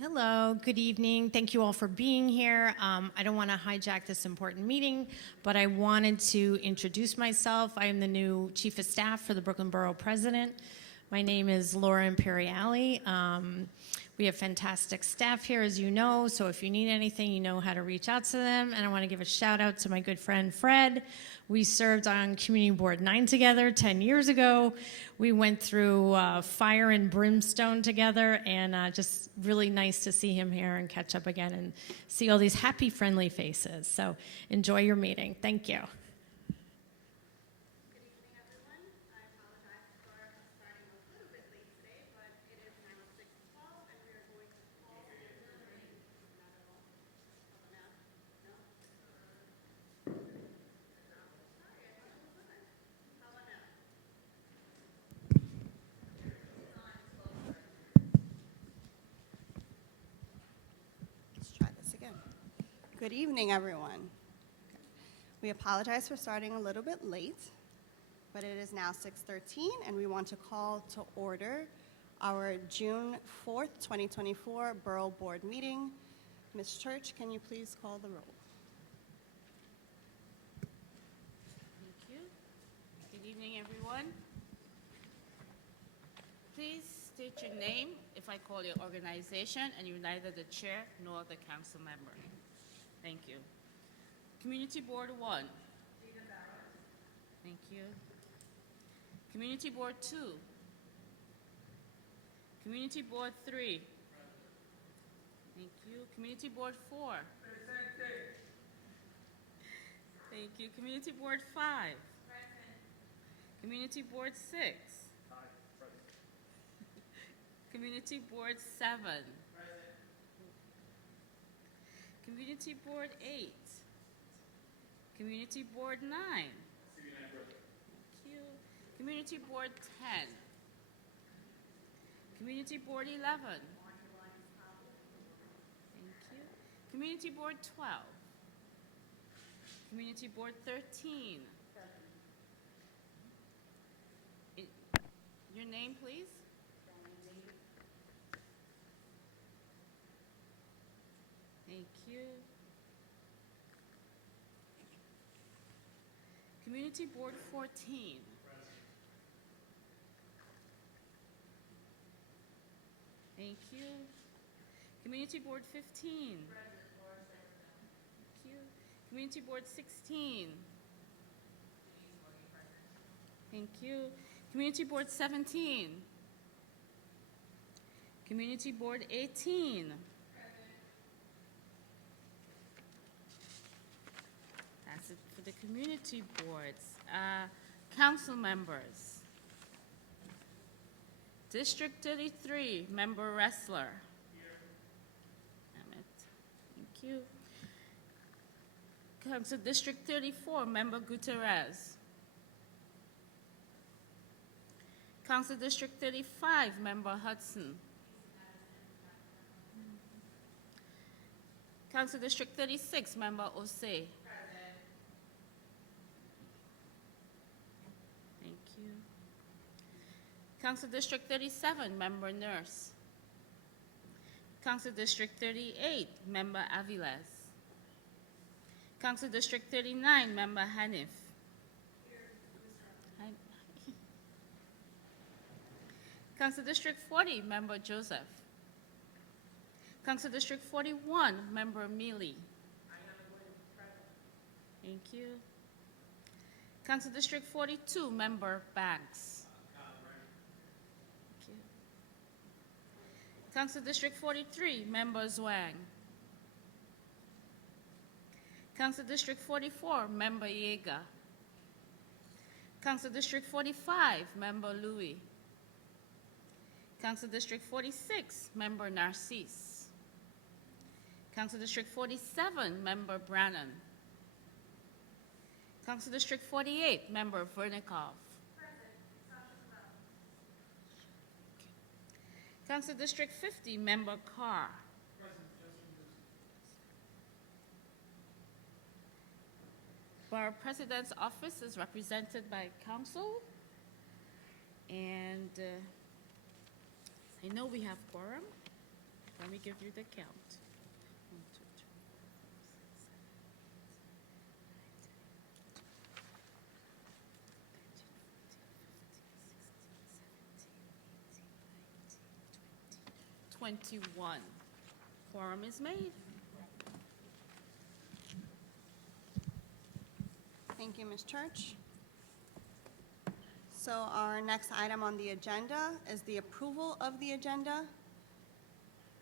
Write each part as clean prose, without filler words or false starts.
Hello, good evening. Thank you all for being here. I don't want to hijack this important meeting, but I wanted to introduce myself. I am the new Chief of Staff for the Brooklyn Borough President. My name is Laura Imperiali. We have fantastic staff here, as you know, so if you need anything, you know how to reach out to them. And I want to give a shout out to my good friend Fred. We served on Community Board 9 together 10 years ago. We went through fire and brimstone together, and just really nice to see him here and catch up again and see all these happy, friendly faces. So enjoy your meeting. Thank you. Good evening, everyone. We apologize for starting a little bit late, but it is now 6:13, and we want to call to order our June 4th, 2024 Borough Board meeting. Ms. Church, can you please call the roll? Thank you. Good evening, everyone. Please state your name if I call your organization, and you're neither the chair nor the council member. Thank you. Community Board 1. Thank you. Community Board 2. Community Board 3. Thank you. Community Board 4. Thank you. Community Board 5. Community Board 6. Community Board 7. Community Board 8. Community Board 9. Thank you. Community Board 10. Community Board 11. Thank you. Community Board 12. Community Board 13. Your name, please? Thank you. Community Board 14. Thank you. Community Board 15. Thank you. Community Board 16. Thank you. Community Board 17. Community Board 18. That's it for the community boards. Council members. District 33, Member Wrestler. Emmett. Thank you. Council District 34, Member Gutierrez. Council District 35, Member Hudson. Council District 36, Member Osei. Thank you. Council District 37, Member Nurse. Council District 38, Member Aviles. Council District 39, Member Hanif. Council District 40, Member Joseph. Council District 41, Member Mealy. Thank you. Council District 42, Member Banks. Thank you. Council District 43, Member Zwang. Council District 44, Member Yeager. Council District 45, Member Louis. Council District 46, Member Narcisse. Council District 47, Member Brannan. Council District 48, Member Vernikov. Council District 50, Member Carr. Borough President's office is represented by council, and I know we have quorum. Let me me give you the count. 1, 2, 3, 4, 5, 6, 7, 8, 9, 10, 11, 12, 13, 14, 15, 16, 17, 18, 19, 20, 21. Quorum is made. Thank you, Ms. Church. So our next item on the agenda is the approval of the agenda.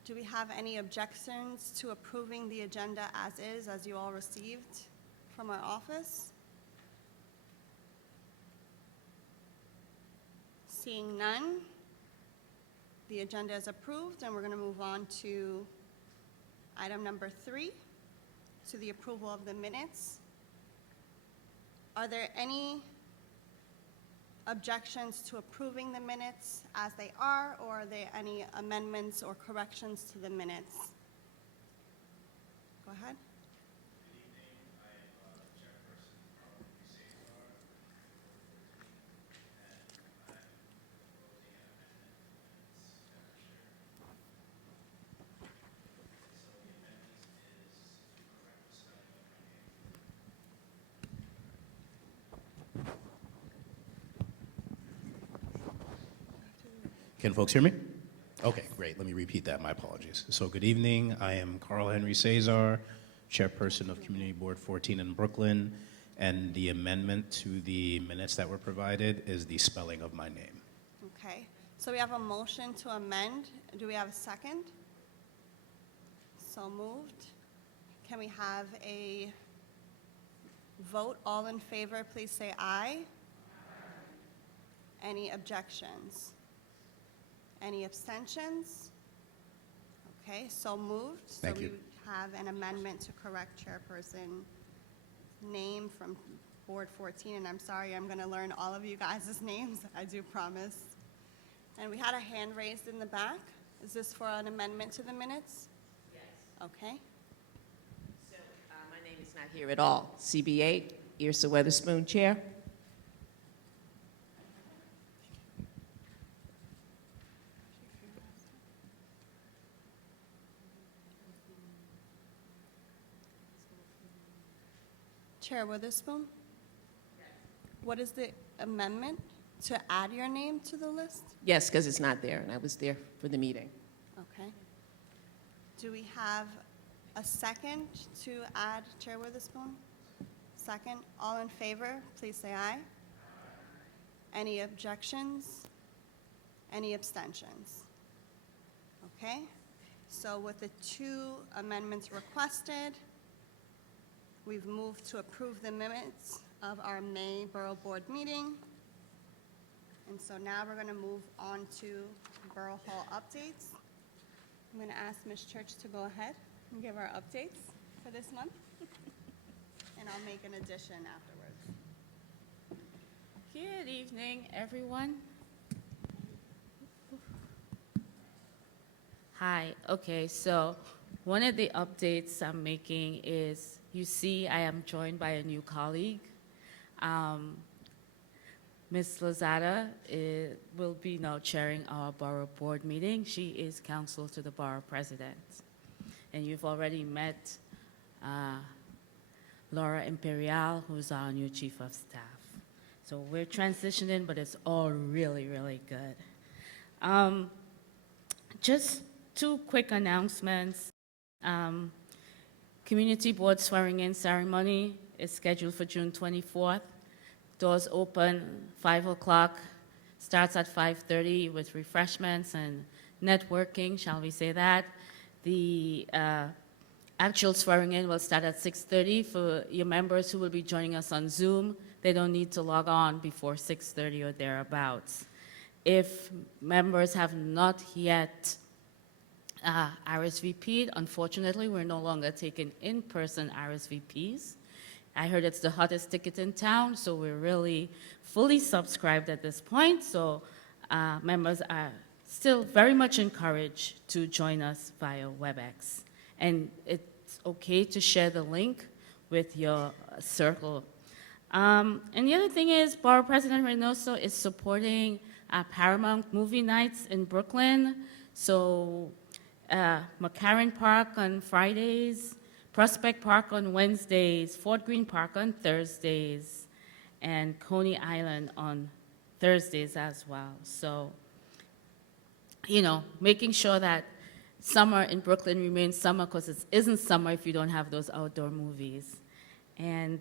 Do we have any objections to approving the agenda as is, as you all received from our office? Seeing none, the agenda is approved, and we're going to move on to item number 3, to the approval of the minutes. Are there any objections to approving the minutes as they are, or are there any amendments or corrections to the minutes? Go ahead. Good evening. I am Chairperson Carl Cesar, and I'm proposing an amendment to the minutes that were shared. So the amendment is to correct the spelling of my name. Can folks hear me? Okay, great. Let me repeat that. My apologies. So good evening. I am Carl Henry Cesar, Chairperson of Community Board 14 in Brooklyn, and the amendment to the minutes that were provided is the spelling of my name. Okay, so we have a motion to amend. Do we have a second? So moved. Can we have a vote? All in favor, please say aye. Any objections? Any abstentions? Okay, so moved. Thank you. So we have an amendment to correct Chairperson name from Board 14, and I'm sorry, I'm going to learn all of you guys' names, I do promise. And we had a hand raised in the back. Is this for an amendment to the minutes? Yes. Okay. So my name is not here at all. CB8, Irsa Weatherspoon, Chair. Chair Witherspoon? What is the amendment? To add your name to the list? Yes, because it's not there, and I was there for the meeting. Okay. Do we have a second to add Chair Witherspoon? Second. All in favor, please say aye. Any objections? Any abstentions? Okay. So with the 2 amendments requested, we've moved to approve the minutes of our May Borough Board meeting. And so now we're going to move on to Borough Hall updates. I'm going to ask Ms. Church to go ahead and give our updates for this month. And I'll make an addition afterwards. Good evening, everyone. Hi. Okay, so one of the updates I'm making is, you see, I am joined by a new colleague. Ms. Lozada will be now chairing our Borough Board meeting. She is counsel to the Borough President. And you've already met Laura Imperial, who's our new Chief of Staff. So we're transitioning, but it's all really, really good. Just 2 quick announcements. Community Board swearing-in ceremony is scheduled for June 24th. Doors open 5 o'clock, starts at 5:30 with refreshments and networking, shall we say that. The actual swearing-in will start at 6:30. For your members who will be joining us on Zoom, they don't need to log on before 6:30 or thereabouts. If members have not yet RSVP'd, unfortunately, we're no longer taking in-person RSVPs. I heard it's the hottest ticket in town, so we're really fully subscribed at this point. So members are still very much encouraged to join us via WebEx. And it's okay to share the link with your circle. And the other thing is, Borough President Reynoso is supporting Paramount Movie Nights in Brooklyn. So McCarran Park on Fridays, Prospect Park on Wednesdays, Fort Greene Park on Thursdays, and Coney Island on Thursdays as well. So, you know, making sure that summer in Brooklyn remains summer, because it isn't summer if you don't have those outdoor movies. And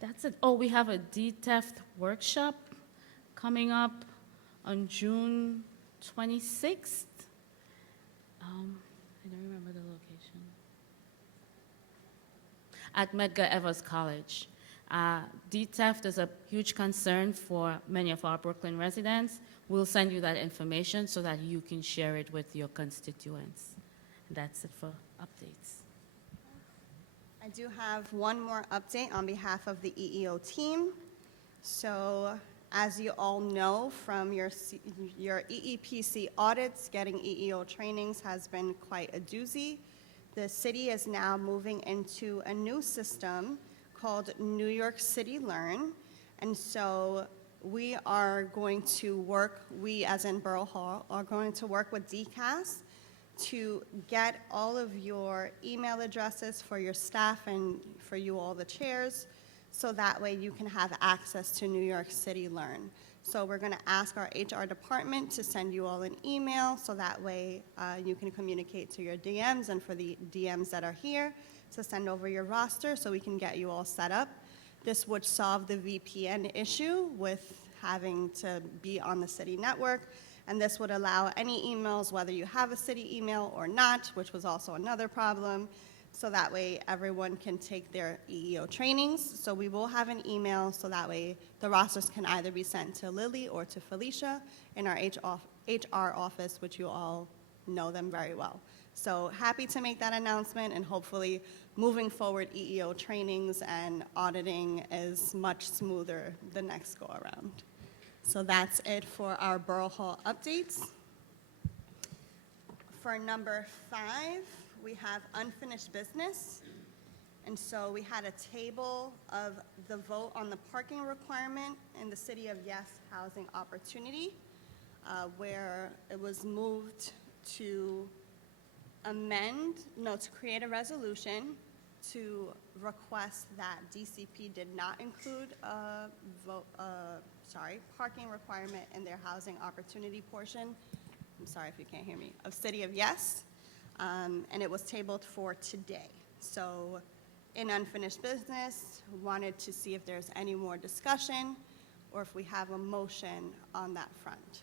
that's it. Oh, we have a DTEF workshop coming up on June 26th. I don't remember the location. At Medgar Evers College. DTEF is a huge concern for many of our Brooklyn residents. We'll send you that information so that you can share it with your constituents. That's it for updates. I do have one more update on behalf of the EEO team. So, as you all know from your EEPC audits, getting EEO trainings has been quite a doozy. The city is now moving into a new system called New York City Learn. And so we are going to work, we as in Borough Hall, are going to work with DCAS to get all of your email addresses for your staff and for you all the chairs, so that way you can have access to New York City Learn. So we're going to ask our HR department to send you all an email, so that way you can communicate to your DMs, and for the DMs that are here to send over your roster so we can get you all set up. This would solve the VPN issue with having to be on the city network, and this would allow any emails, whether you have a city email or not, which was also another problem, so that way everyone can take their EEO trainings. So we will have an email, so that way the rosters can either be sent to Lily or to Felicia in our HR office, which you all know them very well. So happy to make that announcement, and hopefully moving forward, EEO trainings and auditing is much smoother the next go around. So that's it for our Borough Hall updates. For number 5, we have unfinished business. And so we had a table of the vote on the parking requirement in the City of Yes Housing Opportunity, where it was moved to create a resolution to request that DCP did not include parking requirement in their housing opportunity portion. I'm sorry if you can't hear me, of City of Yes, and it was tabled for today. So in unfinished business, wanted to see if there's any more discussion or if we have a motion on that front.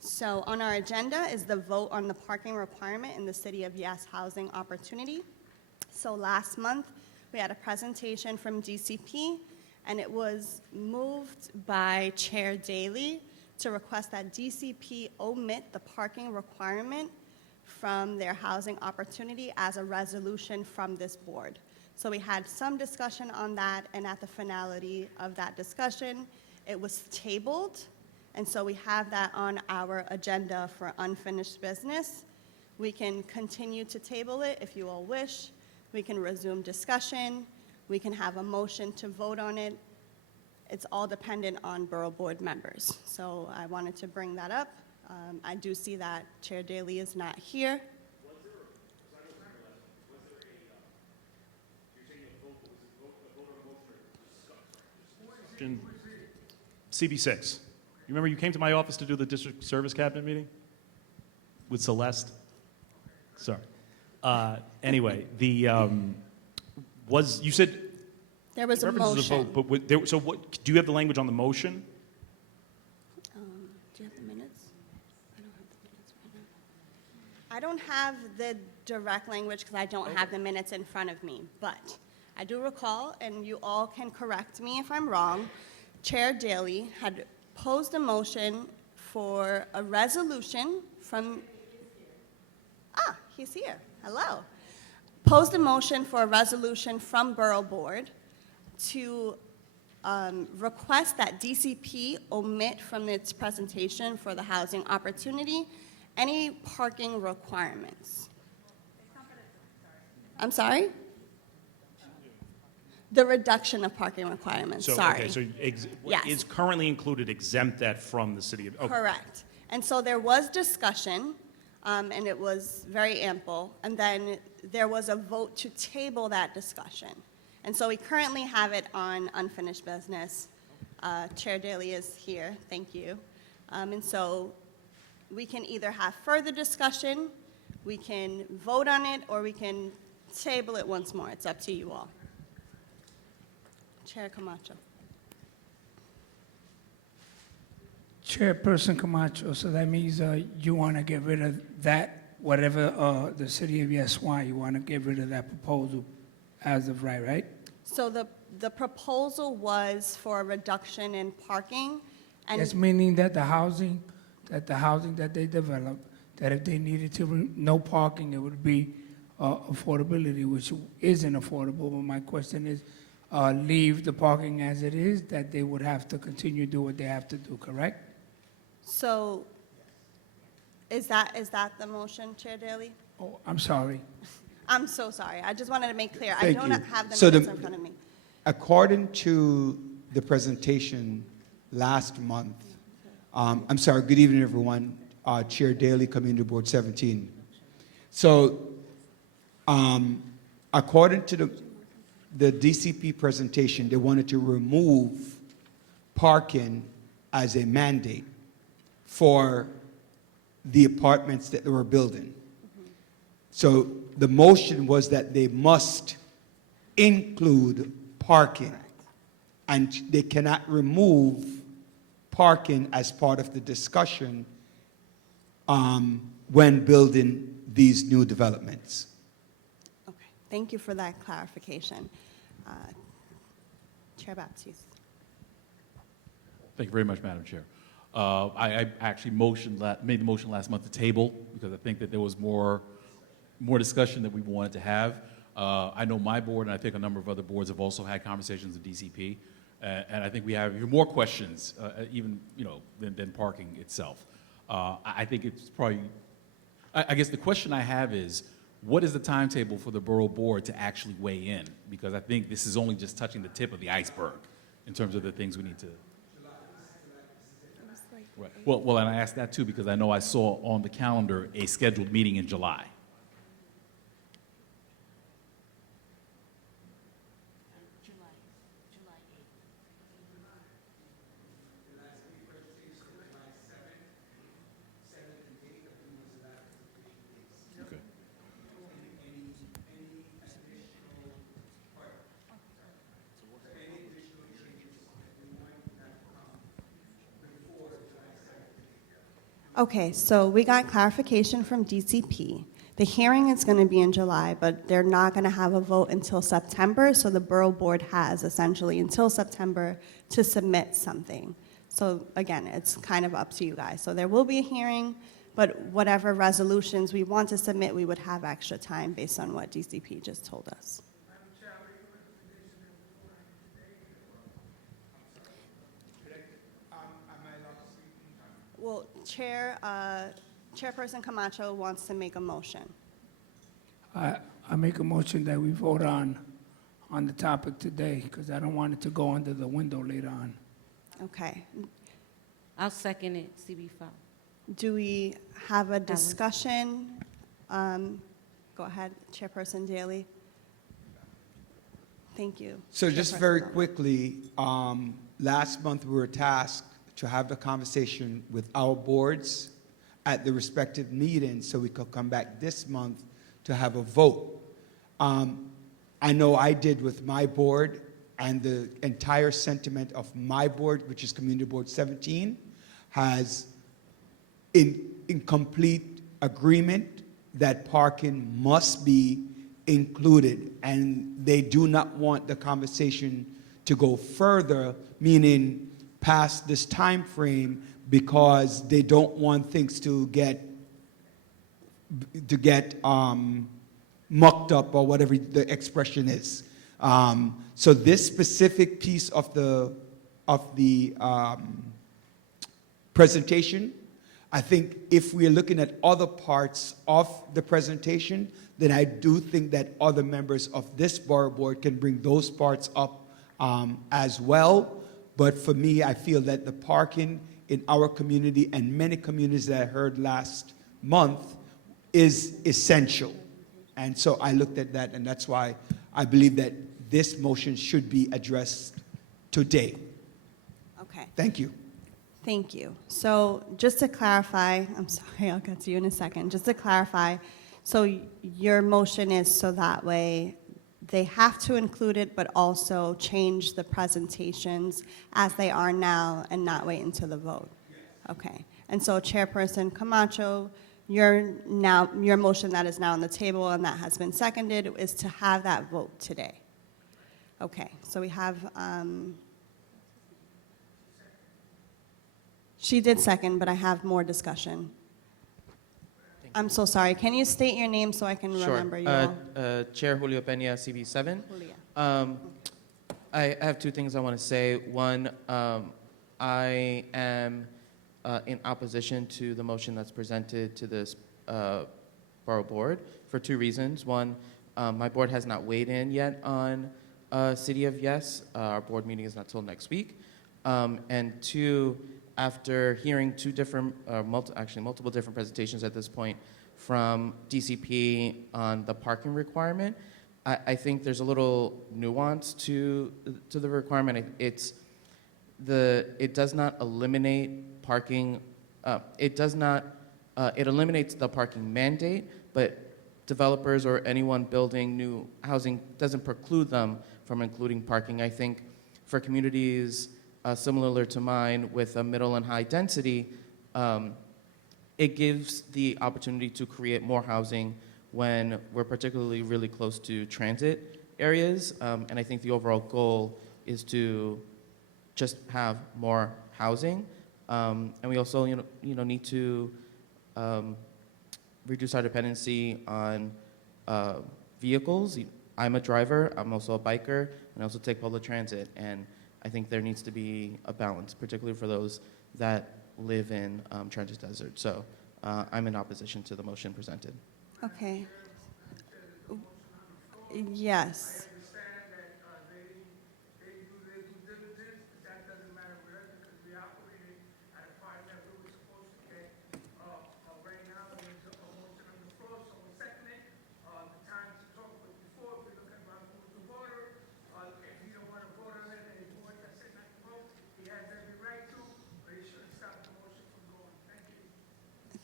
So on our agenda is the vote on the parking requirement in the City of Yes Housing Opportunity. So last month, we had a presentation from DCP, and it was moved by Chair Daley to request that DCP omit the parking requirement from their housing opportunity as a resolution from this board. So we had some discussion on that, and at the finality of that discussion, it was tabled. And so we have that on our agenda for unfinished business. We can continue to table it if you all wish. We can resume discussion. We can have a motion to vote on it. It's all dependent on Borough Board members. So I wanted to bring that up. I do see that Chair Daley is not here. CB6. You remember you came to my office to do the district service cabinet meeting with Celeste? Sorry. Anyway, you said There was a references motion. so what? Do you have the language on the motion? Do you have the minutes? I don't have the minutes right now. I don't have the direct language because I don't have the minutes in front of me, but I do recall, and you all can correct me if I'm wrong, Chair Daley had posed a motion for a resolution from... he's here. Hello. Posed a motion for a resolution from Borough Board to request that DCP omit from its presentation for the housing opportunity any parking requirements. I'm sorry? The reduction of parking requirements, So, sorry. okay, so what Yes. is currently included exempt that from the city of, okay. Correct. And so there was discussion, and it was very ample, and then there was a vote to table that discussion. And so we currently have it on unfinished business. Chair Daly is here, thank you. And so we can either have further discussion, we can vote on it, or we can table it once more. It's up to you all. Chair Camacho. Chairperson Camacho, so that means you want to get rid of that, whatever the city of Yes, why you want to get rid of that proposal as of right? So the proposal was for a reduction in parking, and It's meaning that the housing that they develop, that if they needed to, no parking, it would be affordability, which isn't affordable. But my question is, leave the parking as it is, that they would have to continue to do what they have to do, correct? so is that the motion, Chair Daly? Oh, I'm sorry. I'm so sorry. I just wanted to make clear. I Thank don't you. have the So minutes in front of me. According to the presentation last month, I'm sorry, good evening, everyone. Chair Daly, Community Board 17. So, according to the DCP presentation, they wanted to remove parking as a mandate for the apartments that they were building. So the motion was that they must include parking, and they cannot remove parking as part of the discussion when building these new developments. Okay, thank you for that clarification. Chair Baptiste. Thank you very much, Madam Chair. I actually made the motion last month to table because I think that there was more discussion that we wanted to have. I know my board, and I think a number of other boards have also had conversations with DCP, and I think we have even more questions, even than parking itself. I think it's probably. I guess the question I have is, what is the timetable for the Borough Board to actually weigh in? Because I think this is only just touching the tip of the iceberg in terms of the things we need to. Right. Well, and I asked that too because I know I saw on the calendar a scheduled meeting in July. Okay. Okay, so we got clarification from DCP. The hearing is going to be in July, but they're not going to have a vote until September, so the Borough Board has essentially until September to submit something. So again, it's kind of up to you guys. So there will be a hearing, but whatever resolutions we want to submit, we would have extra time based on what DCP just told us. Well, Chairperson Camacho wants to make a motion. I make a motion that we vote on the topic today, because I don't want it to go under the window later on. Okay. I'll second it, CB5. Do we have a discussion? Go ahead, Chairperson Daly. Thank you. So just Chairperson very Bowman. quickly, last month we were tasked to have the conversation with our boards at the respective meetings so we could come back this month to have a vote. I know I did with my board, and the entire sentiment of my board, which is Community Board 17, has in complete agreement that parking must be included, and they do not want the conversation to go further, meaning past this time frame, because they don't want things to get mucked up, or whatever the expression is. So this specific piece of the presentation, I think if we're looking at other parts of the presentation, then I do think that other members of this borough board can bring those parts up as well. But for me, I feel that the parking in our community and many communities that I heard last month is essential. And so I looked at that, and that's why I believe that this motion should be addressed today. Okay. Thank you. Thank you. So just to clarify, I'm sorry, I'll get to you in a second. Just to clarify, so your motion is so that way they have to include it, but also change the presentations as they are now and not wait until the vote? Okay. And so Chairperson Camacho, your motion that is now on the table and that has been seconded is to have that vote today. Okay. So we have, she did second, but I have more discussion. I'm so sorry. Can you state your name so I can remember you all? Chair Julio Peña, CB7. Julia. I have two things I want to say. One, I am in opposition to the motion that's presented to this borough board for two reasons. One, my board has not weighed in yet on City of Yes. Our board meeting is not till next week. And two, after hearing two different, multiple different presentations at this point from DCP on the parking requirement, I think there's a little nuance to the requirement. It does not eliminate parking. It eliminates the parking mandate, but developers or anyone building new housing doesn't preclude them from including parking. I think for communities similar to mine with a middle and high density, it gives the opportunity to create more housing when we're particularly really close to transit areas. And I think the overall goal is to just have more housing. And we also need to reduce our dependency on vehicles. I'm a driver, I'm also a biker, and I also take public transit. And I think there needs to be a balance, particularly for those that live in transit desert. So I'm in opposition to the motion presented. Okay. Yes.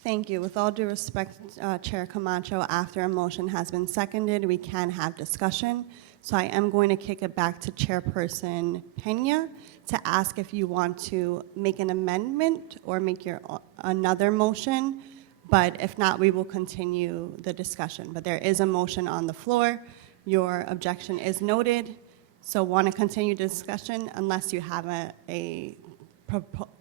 Thank you. With all due respect, Chair Camacho, after a motion has been seconded, we can have discussion. So I am going to kick it back to Chairperson Peña to ask if you want to make an amendment or make another motion. But if not, we will continue the discussion. But there is a motion on the floor. Your objection is noted. So want to continue discussion unless you have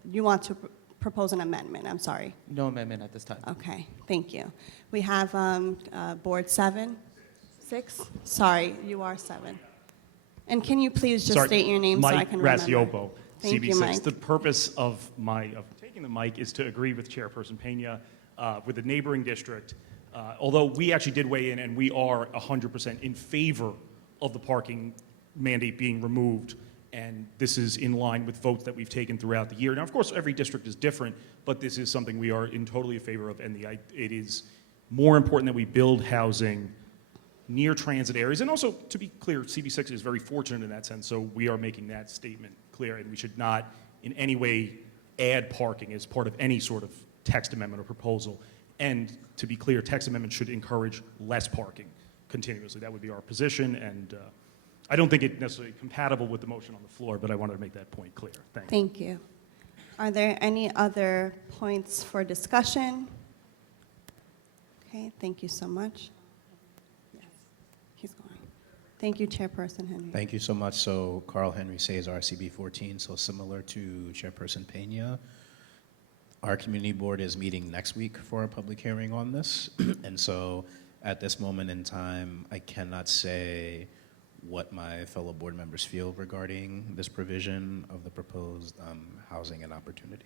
you want to propose an amendment. I'm sorry. No amendment at this time. Okay, thank you. We have Board 7? 6? Sorry, you are 7. And can you please just state your name so I can remember? Mike Rassiopo, Thank you, CB6. Mike. The purpose of taking the mic is to agree with Chairperson Peña with the neighboring district. Although we actually did weigh in and we are 100% in favor of the parking mandate being removed, and this is in line with votes that we've taken throughout the year. Now, of course, every district is different, but this is something we are totally in favor of, and it is more important that we build housing near transit areas. And also, to be clear, CB6 is very fortunate in that sense, so we are making that statement clear, and we should not in any way add parking as part of any sort of text amendment or proposal. And to be clear, text amendment should encourage less parking continuously. That would be our position, and I don't think it's necessarily compatible with the motion on the floor, but I wanted to make that point clear. Thank you. Thank you. Are there any other points for discussion? Okay, thank you so much. Yes, he's going. Thank you, Chairperson Henry. Thank you so much. So Carl Henry Cesar, CB 14. So similar to Chairperson Peña, our community board is meeting next week for a public hearing on this. And so at this moment in time, I cannot say what my fellow board members feel regarding this provision of the proposed housing and opportunity.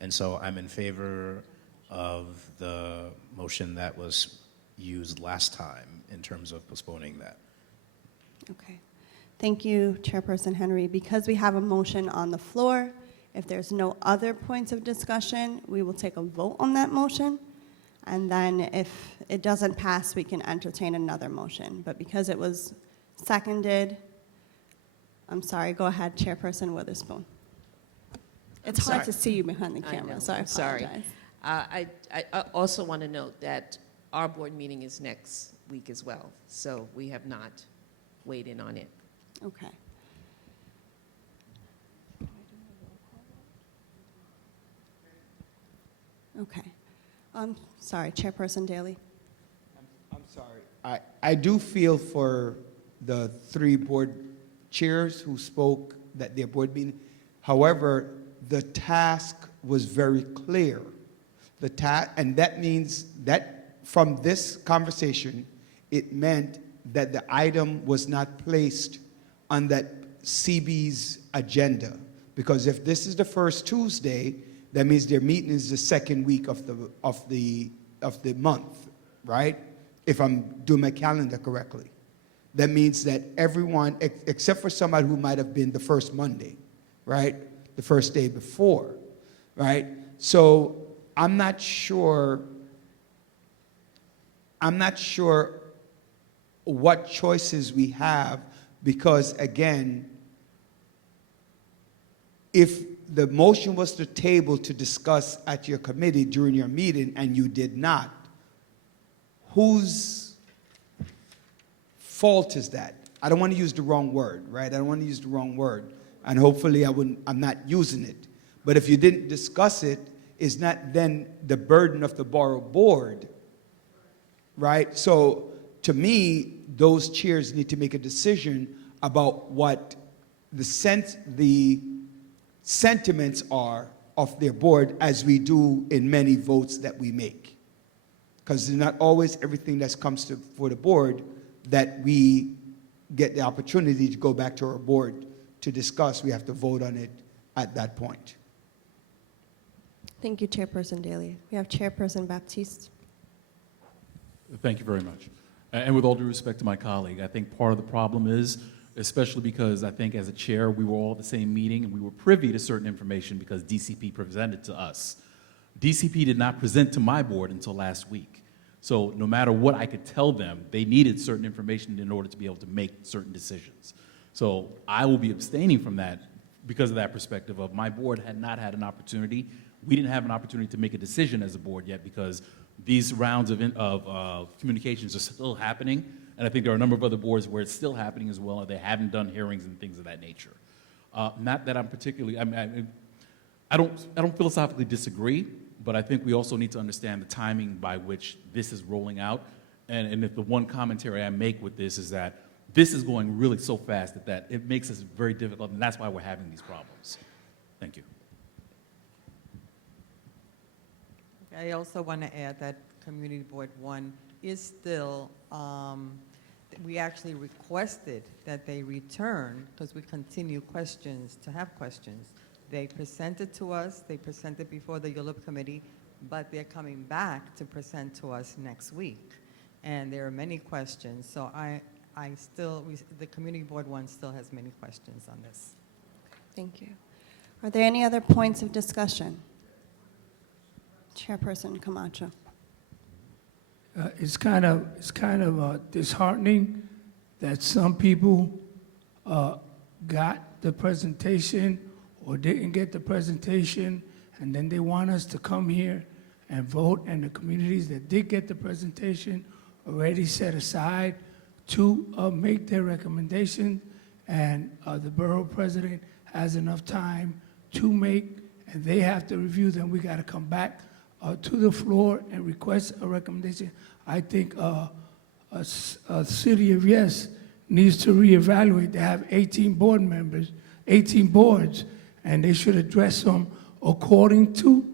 And so I'm in favor of the motion that was used last time in terms of postponing that. Okay. Thank you, Chairperson Henry. Because we have a motion on the floor, if there's no other points of discussion, we will take a vote on that motion. And then if it doesn't pass, we can entertain another motion. But because it was seconded, I'm sorry, go ahead, Chairperson Witherspoon. It's hard to see you behind the I camera, know, so I I'm sorry. apologize. I also want to note that our board meeting is next week as well, so we have not weighed in on it. Okay. Okay. Sorry, Chairperson Daley. I'm sorry. I do feel for the 3 board chairs who spoke that their board meeting. However, the task was very clear. And that means that from this conversation, it meant that the item was not placed on that CB's agenda. Because if this is the first Tuesday, that means their meeting is the second week of the month, right? If I'm doing my calendar correctly. That means that everyone, except for somebody who might have been the first Monday, right? The first day before, right? So I'm not sure what choices we have, because again, if the motion was to table to discuss at your committee during your meeting and you did not, whose fault is that? I don't want to use the wrong word, right? I don't want to use the wrong word. And hopefully I'm not using it. But if you didn't discuss it, is not then the burden of the borough board, right? So to me, those chairs need to make a decision about what the sentiments are of their board, as we do in many votes that we make. Because it's not always everything that comes for the board that we get the opportunity to go back to our board to discuss. We have to vote on it at that point. Thank you, Chairperson Daley. We have Chairperson Baptiste. Thank you very much. And with all due respect to my colleague, I think part of the problem is, especially because I think as a chair, we were all at the same meeting and we were privy to certain information because DCP presented to us. DCP did not present to my board until last week. So no matter what I could tell them, they needed certain information in order to be able to make certain decisions. So I will be abstaining from that because of that perspective of my board had not had an opportunity. We didn't have an opportunity to make a decision as a board yet because these rounds of communications are still happening. And I think there are a number of other boards where it's still happening as well, and they haven't done hearings and things of that nature. Not that I'm particularly, I don't philosophically disagree, but I think we also need to understand the timing by which this is rolling out. And if the one commentary I make with this is that this is going really so fast that it makes us very difficult, and that's why we're having these problems. Thank you. I also want to add that Community Board 1 is still, we actually requested that they return because we continue to have questions. They presented to us, they presented before the ULIP committee, but they're coming back to present to us next week. And there are many questions, so the Community Board 1 still has many questions on this. Thank you. Are there any other points of discussion? Chairperson Camacho. It's kind of disheartening that some people got the presentation or didn't get the presentation, and then they want us to come here and vote, and the communities that did get the presentation already set aside to make their recommendation, and the borough president has enough time to make, and they have to review them. We got to come back to the floor and request a recommendation. I think a city of Yes needs to reevaluate. They have 18 board members, 18 boards, and they should address them according to,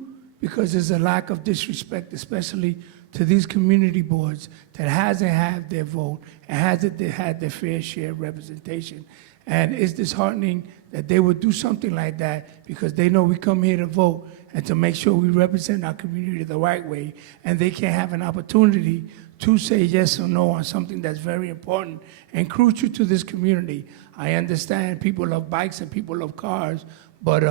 because there's a lack of disrespect, especially to these community boards that hasn't had their vote and hasn't had their fair share of representation. And it's disheartening that they would do something like that because they know we come here to vote and to make sure we represent our community the right way, and they can't have an opportunity to say yes or no on something that's very important and crucial to this community. I understand people love bikes and people love cars, but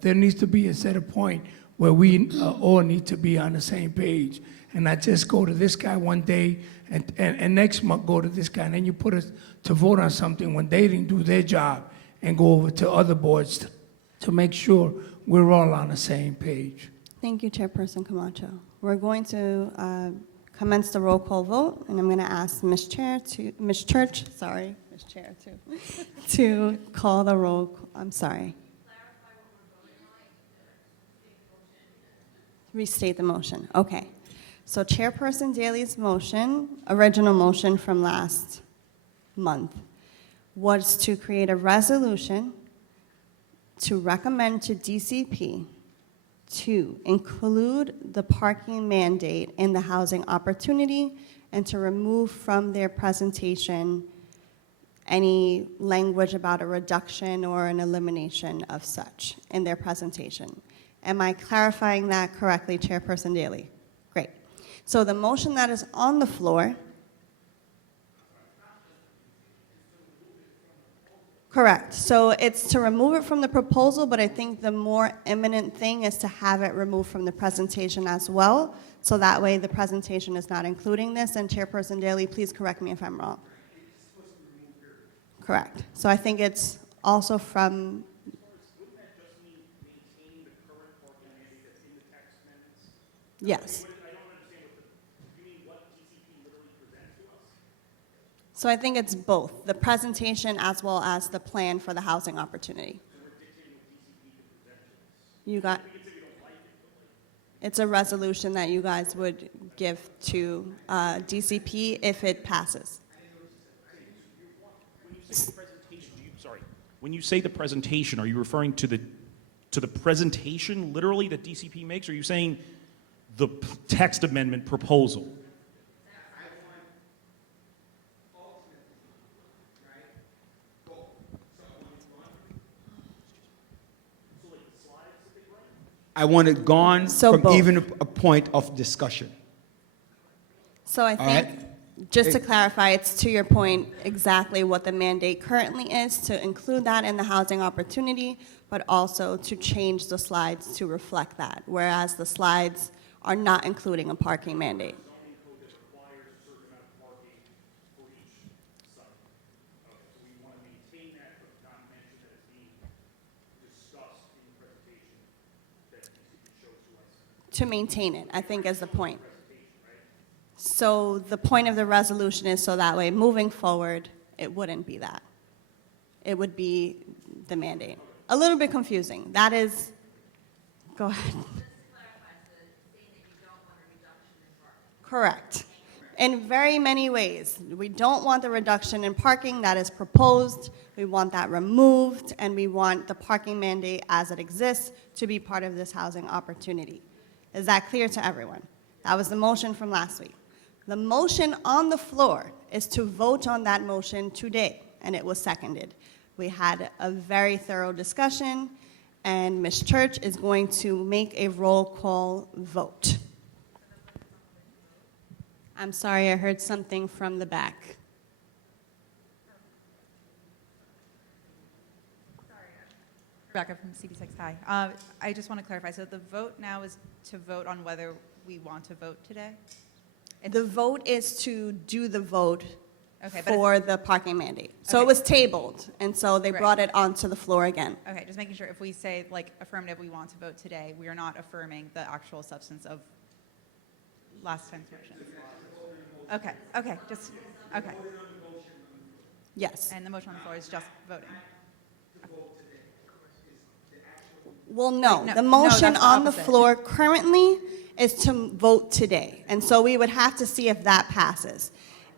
there needs to be a set of point where we all need to be on the same page, and not just go to this guy one day and next month go to this guy, and then you put us to vote on something when they didn't do their job, and go over to other boards to make sure we're all on the same page. Thank you, Chairperson Camacho. We're going to commence the roll call vote, and I'm going to ask Ms. Church, to call the roll. I'm sorry. Restate the motion. Okay. So Chairperson Daley's motion, original motion from last month, was to create a resolution to recommend to DCP to include the parking mandate in the housing opportunity and to remove from their presentation any language about a reduction or an elimination of such in their presentation. Am I clarifying that correctly, Chairperson Daley? Great. So the motion that is on the floor. Correct. So it's to remove it from the proposal, but I think the more imminent thing is to have it removed from the presentation as well, so that way the presentation is not including this. And Chairperson Daley, please correct me if I'm wrong. Correct. So I think it's also from. Wouldn't that just mean maintaining the current parking mandate that's in the text amendments? Yes. I don't understand you mean what DCP literally presents to us? So I think it's both, the presentation as well as the plan for the housing opportunity. You got, it's a resolution that you guys would give to DCP if it passes. When you say the presentation, are you referring to the presentation literally that DCP makes? Or are you saying the text amendment proposal? I want it gone So from both. even a point of discussion. So I All think, right. just to clarify, it's to your point exactly what the mandate currently is, to include that in the housing opportunity, but also to change the slides to reflect that, whereas the slides are not including a parking mandate. To maintain it, I think is the point. So the point of the resolution is so that way, moving forward, it wouldn't be that. It would be the mandate. A little bit confusing. That is, go ahead. Correct. In very many ways. We don't want the reduction in parking that is proposed. We want that removed, and we want the parking mandate as it exists to be part of this housing opportunity. Is that clear to everyone? That was the motion from last week. The motion on the floor is to vote on that motion today, and it was seconded. We had a very thorough discussion, and Ms. Church is going to make a roll call vote. I'm sorry, I heard something from the back. Rebecca from CB6, hi. I just want to clarify, so the vote now is to vote on whether we want to vote today? The vote is to do the vote Okay, but for the parking mandate. So it Okay. was tabled, and so they Right. brought it onto the floor again. Okay, just making sure if we say like affirmative, we want to vote today, we are not affirming the actual substance of last time's motion. Okay, okay. Yes. And the motion on the floor is just voting. Well, no. No, The no, motion that's the on the opposite. floor currently is to vote today. And so we would have to see if that passes.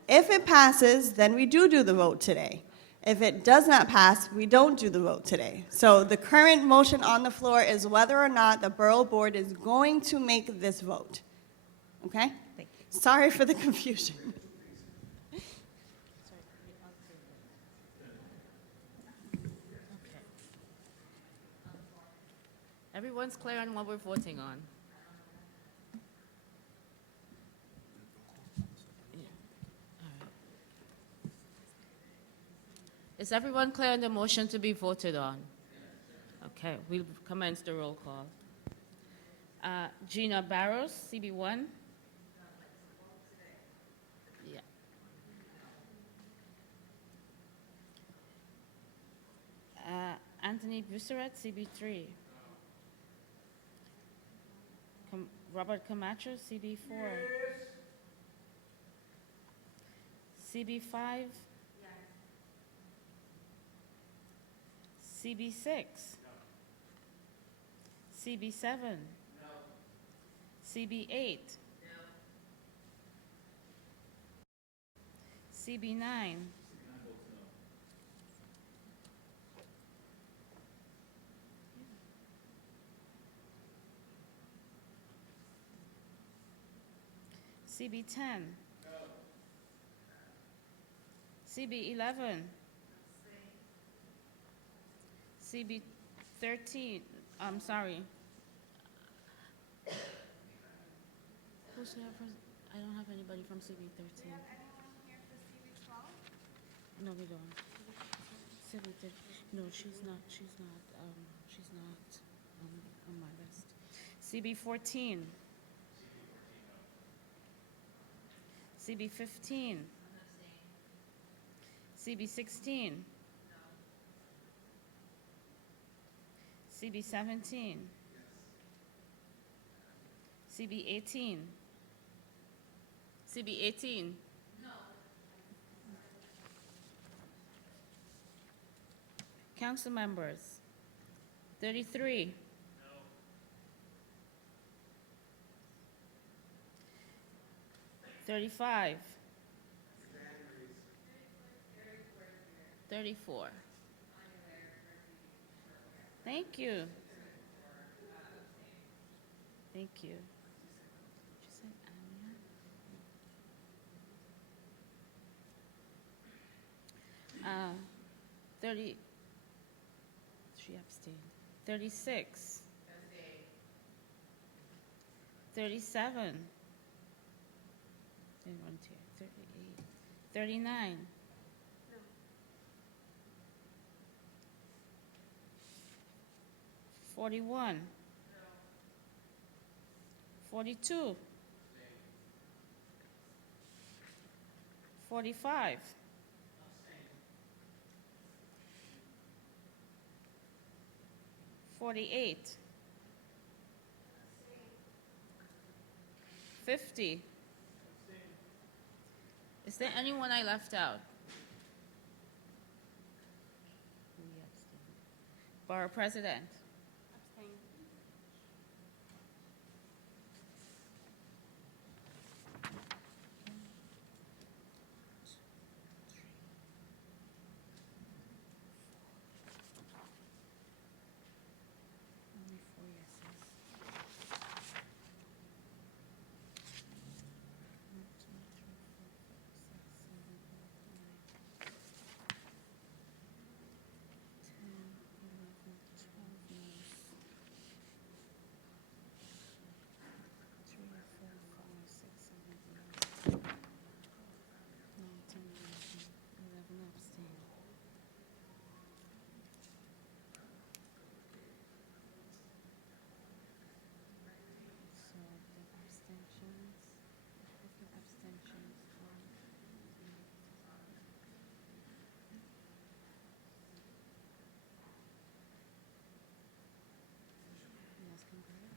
If it passes, then we do the vote today. If it does not pass, we don't do the vote today. So the current motion on the floor is whether or not the Borough Board is going to make this vote. Okay? Thank you. Sorry for the confusion. Everyone's clear on what we're voting on? Yeah. All right. Is everyone clear on the motion to be voted on? Okay, we'll commence the roll call. Gina Barros, CB1. Yeah. Anthony Busseret, CB3. Robert Camacho, CB4. CB5. CB6. CB7. CB8. CB9. CB10. CB11. CB13. I'm sorry. Who's here for? I don't have anybody from CB13. Do we have anyone here for CB12? No, we don't. CB13. No, she's not. She's not. She's not on my list. CB14. CB15. CB16. CB17. CB18. CB18. Council members. 33. 35. 34. Thank you. Thank you. Did you say Anya? 30. She abstained. 36. 37. Didn't run to 38. 39. 41. 42. 45. 48. 50. Is there anyone I left out? Borough President. Abstain. Only 4 yeses. 1, 2, 3, 4, 5, 6, 7, 8, 9, 10, 11, 12 noes. 3, 4, 5, 6, 7, 8, 9, 10, 11, 11 abstain. So the abstentions, if the abstentions are yes, can go ahead.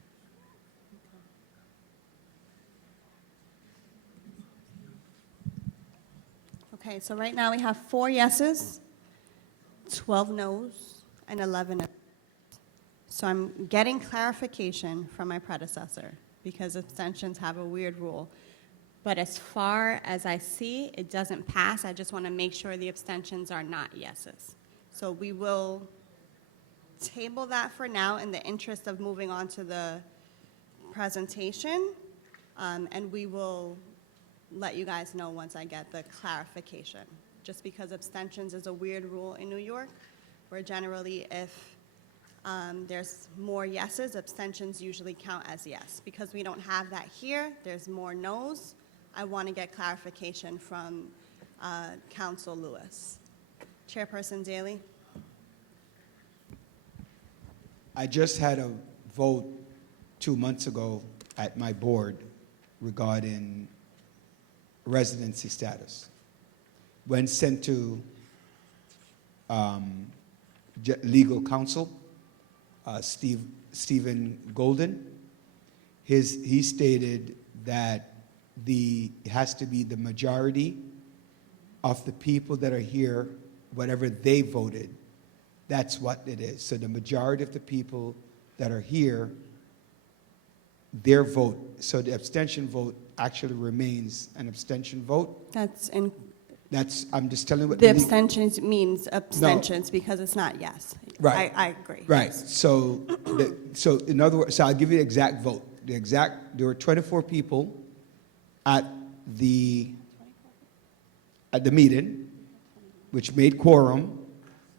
Okay. Okay, so right now we have 4 yeses, 12 noes, and 11 abstentions. So I'm getting clarification from my predecessor because abstentions have a weird rule. But as far as I see, it doesn't pass. I just want to make sure the abstentions are not yeses. So we will table that for now in the interest of moving on to the presentation. And we will let you guys know once I get the clarification. Just because abstentions is a weird rule in New York, where generally if There's more yeses, abstentions usually count as yes. Because we don't have that here, there's more noes. I want to get clarification from Council Lewis. Chairperson Daley? I just had a vote 2 months ago at my board regarding residency status. When sent to legal counsel, Stephen Golden, he stated that it has to be the majority of the people that are here, whatever they voted, that's what it is. So the majority of the people that are here, their vote, so the abstention vote actually remains an abstention vote. I'm just telling you what The abstentions means abstentions because it's not yes. Right. I agree. Right. Yes. So in other words, so I'll give you the exact vote. There were 24 people at the meeting, which made quorum,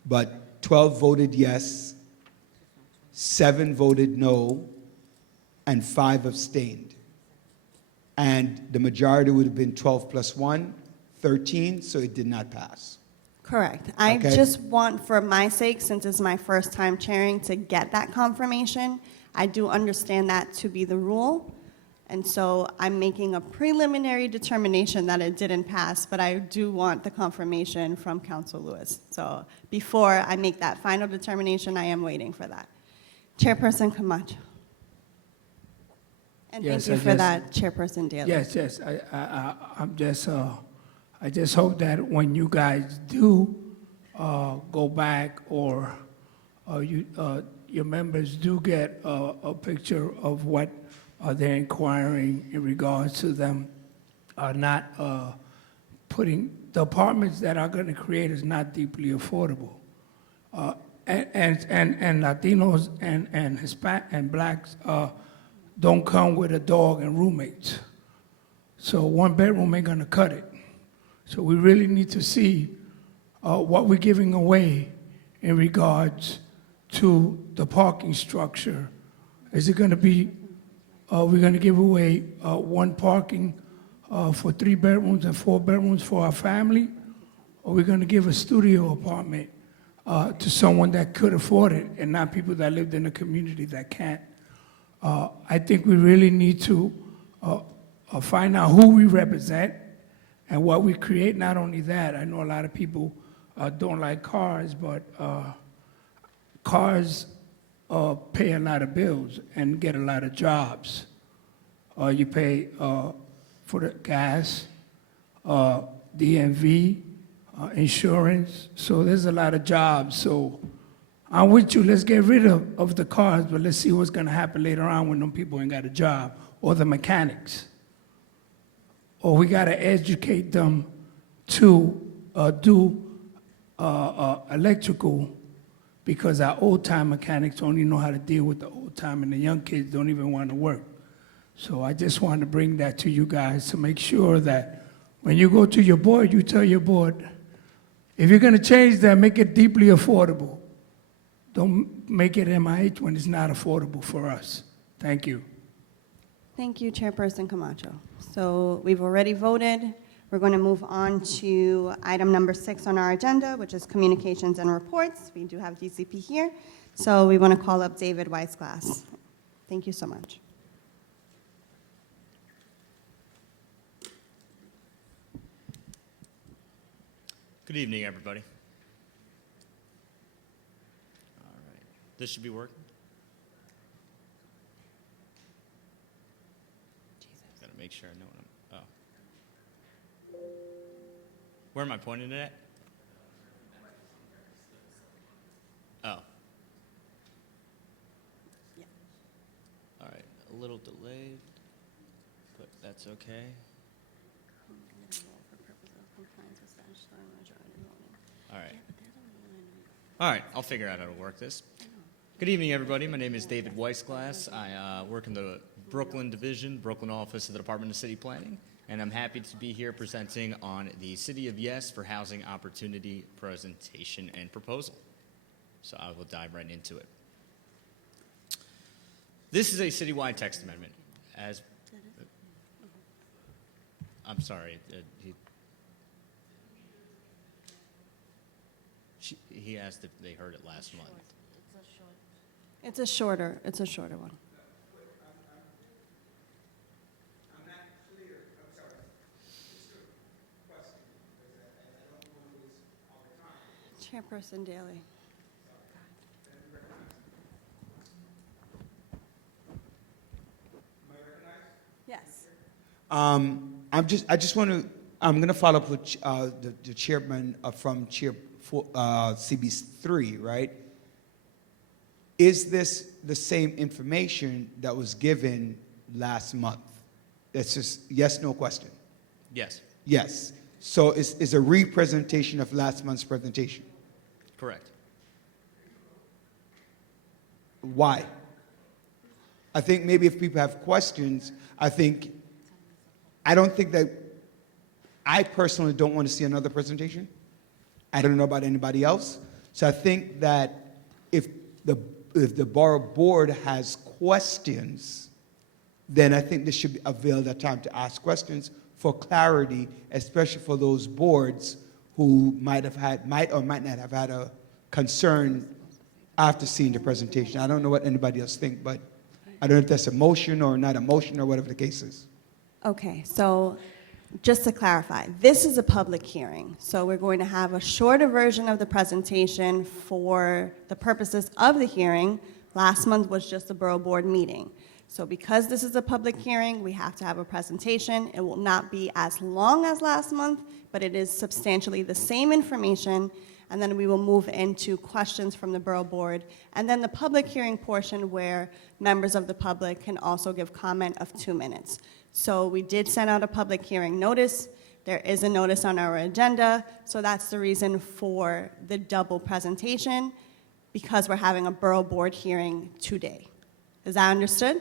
but 12 voted yes, 7 voted no, and 5 abstained. And the majority would have been 12 plus 1, 13, so it did not pass. Correct. I Okay. just want, for my sake, since it's my first time chairing, to get that confirmation. I do understand that to be the rule. And so I'm making a preliminary determination that it didn't pass, but I do want the confirmation from Council Lewis. So before I make that final determination, I am waiting for that. Chairperson Camacho. And Yes, thank you I for just- that, Chairperson Daley. Yes. I just hope that when you guys do go back, or your members do get a picture of what they're inquiring in regards to them, not putting the apartments that are going to create is not deeply affordable, and Latinos and Hispanic and blacks don't come with a dog and roommates. So 1 bedroom ain't gonna cut it. So we really need to see what we're giving away in regards to the parking structure. Is it gonna be, we're gonna give away 1 parking for 3 bedrooms and 4 bedrooms for our family? Or we're gonna give a studio apartment to someone that could afford it and not people that lived in a community that can't? I think we really need to find out who we represent and what we create. Not only that, I know a lot of people don't like cars, but cars pay a lot of bills and get a lot of jobs. You pay for the gas, DMV, insurance, so there's a lot of jobs. So I'm with you, let's get rid of the cars, but let's see what's gonna happen later on when them people ain't got a job, or the mechanics. Or we gotta educate them to do electrical, because our old-time mechanics only know how to deal with the old time, and the young kids don't even wanna work. So I just wanted to bring that to you guys to make sure that when you go to your board, you tell your board, if you're gonna change that, make it deeply affordable. Don't make it MIH when it's not affordable for us. Thank you. Thank you, Chairperson Camacho. So we've already voted. We're going to move on to item number 6 on our agenda, which is communications and reports. We do have DCP here. So we want to call up David Weissglass. Thank you so much. Good evening, everybody. All right. This should be working. Gotta make sure I know what I'm. Oh. Where am I pointing it at? Oh. Yeah. All right. A little delayed, but that's okay. All right. All right, I'll figure out how to work this. Good evening, everybody. My name is David Weissglass. I work in the Brooklyn Division, Brooklyn office of the Department of City Planning, and I'm happy to be here presenting on the City of Yes for Housing Opportunity presentation and proposal. So I will dive right into it. This is a citywide text amendment. As I'm sorry, he asked if they heard it last month. It's a shorter one. Chairperson Daly. Yes. I'm going to follow up with the chairman from CB3, right? Is this the same information that was given last month? That's just yes, no question. Yes, Yes. So it's a representation of last month's presentation. correct. Why? I think maybe if people have questions, I don't think that, I personally don't want to see another presentation. I don't know about anybody else. So I think that if the Borough Board has questions, then I think this should avail that time to ask questions for clarity, especially for those boards who might or might not have had a concern after seeing the presentation. I don't know what anybody else thinks, but I don't know if that's a motion or not a motion or whatever the case is. Okay, so just to clarify, this is a public hearing, so we're going to have a shorter version of the presentation for the purposes of the hearing. Last month was just a Borough Board meeting. So because this is a public hearing, we have to have a presentation. It will not be as long as last month, but it is substantially the same information, and then we will move into questions from the Borough Board, and then the public hearing portion where members of the public can also give comment of 2 minutes. So we did send out a public hearing notice. There is a notice on our agenda, so that's the reason for the double presentation, because we're having a Borough Board hearing today. Is that understood?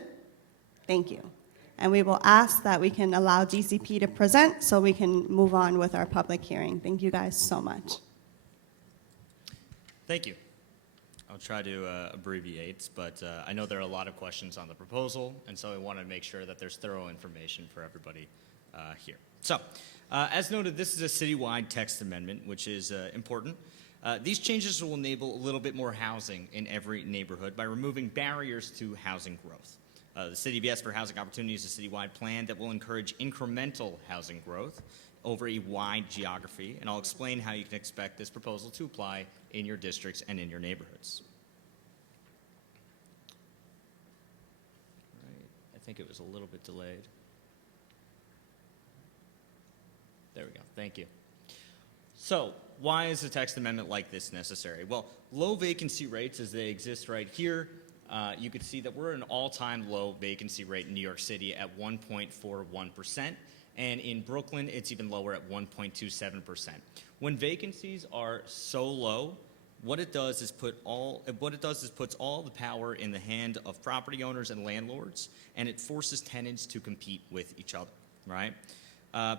Thank you. And we will ask that we can allow DCP to present so we can move on with our public hearing. Thank you guys so much. Thank you. I'll try to abbreviate, but I know there are a lot of questions on the proposal, and so I want to make sure that there's thorough information for everybody here. So, as noted, this is a citywide text amendment, which is important. These changes will enable a little bit more housing in every neighborhood by removing barriers to housing growth. The City of Yes for Housing Opportunity is a citywide plan that will encourage incremental housing growth over a wide geography, and I'll explain how you can expect this proposal to apply in your districts and in your neighborhoods. Right. I think it was a little bit delayed. There we go. Thank you. So, why is a text amendment like this necessary? Well, low vacancy rates as they exist right here, you can see that we're at an all-time low vacancy rate in New York City at 1.41%, and in Brooklyn, it's even lower at 1.27%. When vacancies are so low, what it does is puts all the power in the hand of property owners and landlords, and it forces tenants to compete with each other, right?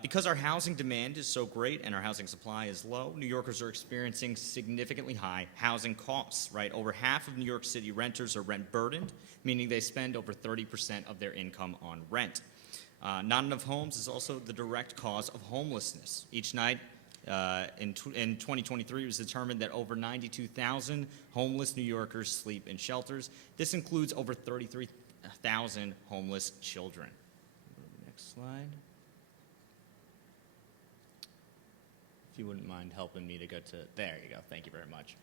Because our housing demand is so great and our housing supply is low, New Yorkers are experiencing significantly high housing costs, right? Over half of New York City renters are rent burdened, meaning they spend over 30% of their income on rent. Not enough homes is also the direct cause of homelessness. Each night in 2023, it was determined that over 92,000 homeless New Yorkers sleep in shelters. This includes over 33,000 homeless children. Next slide. If you wouldn't mind helping me to go to, there you go, thank you very much.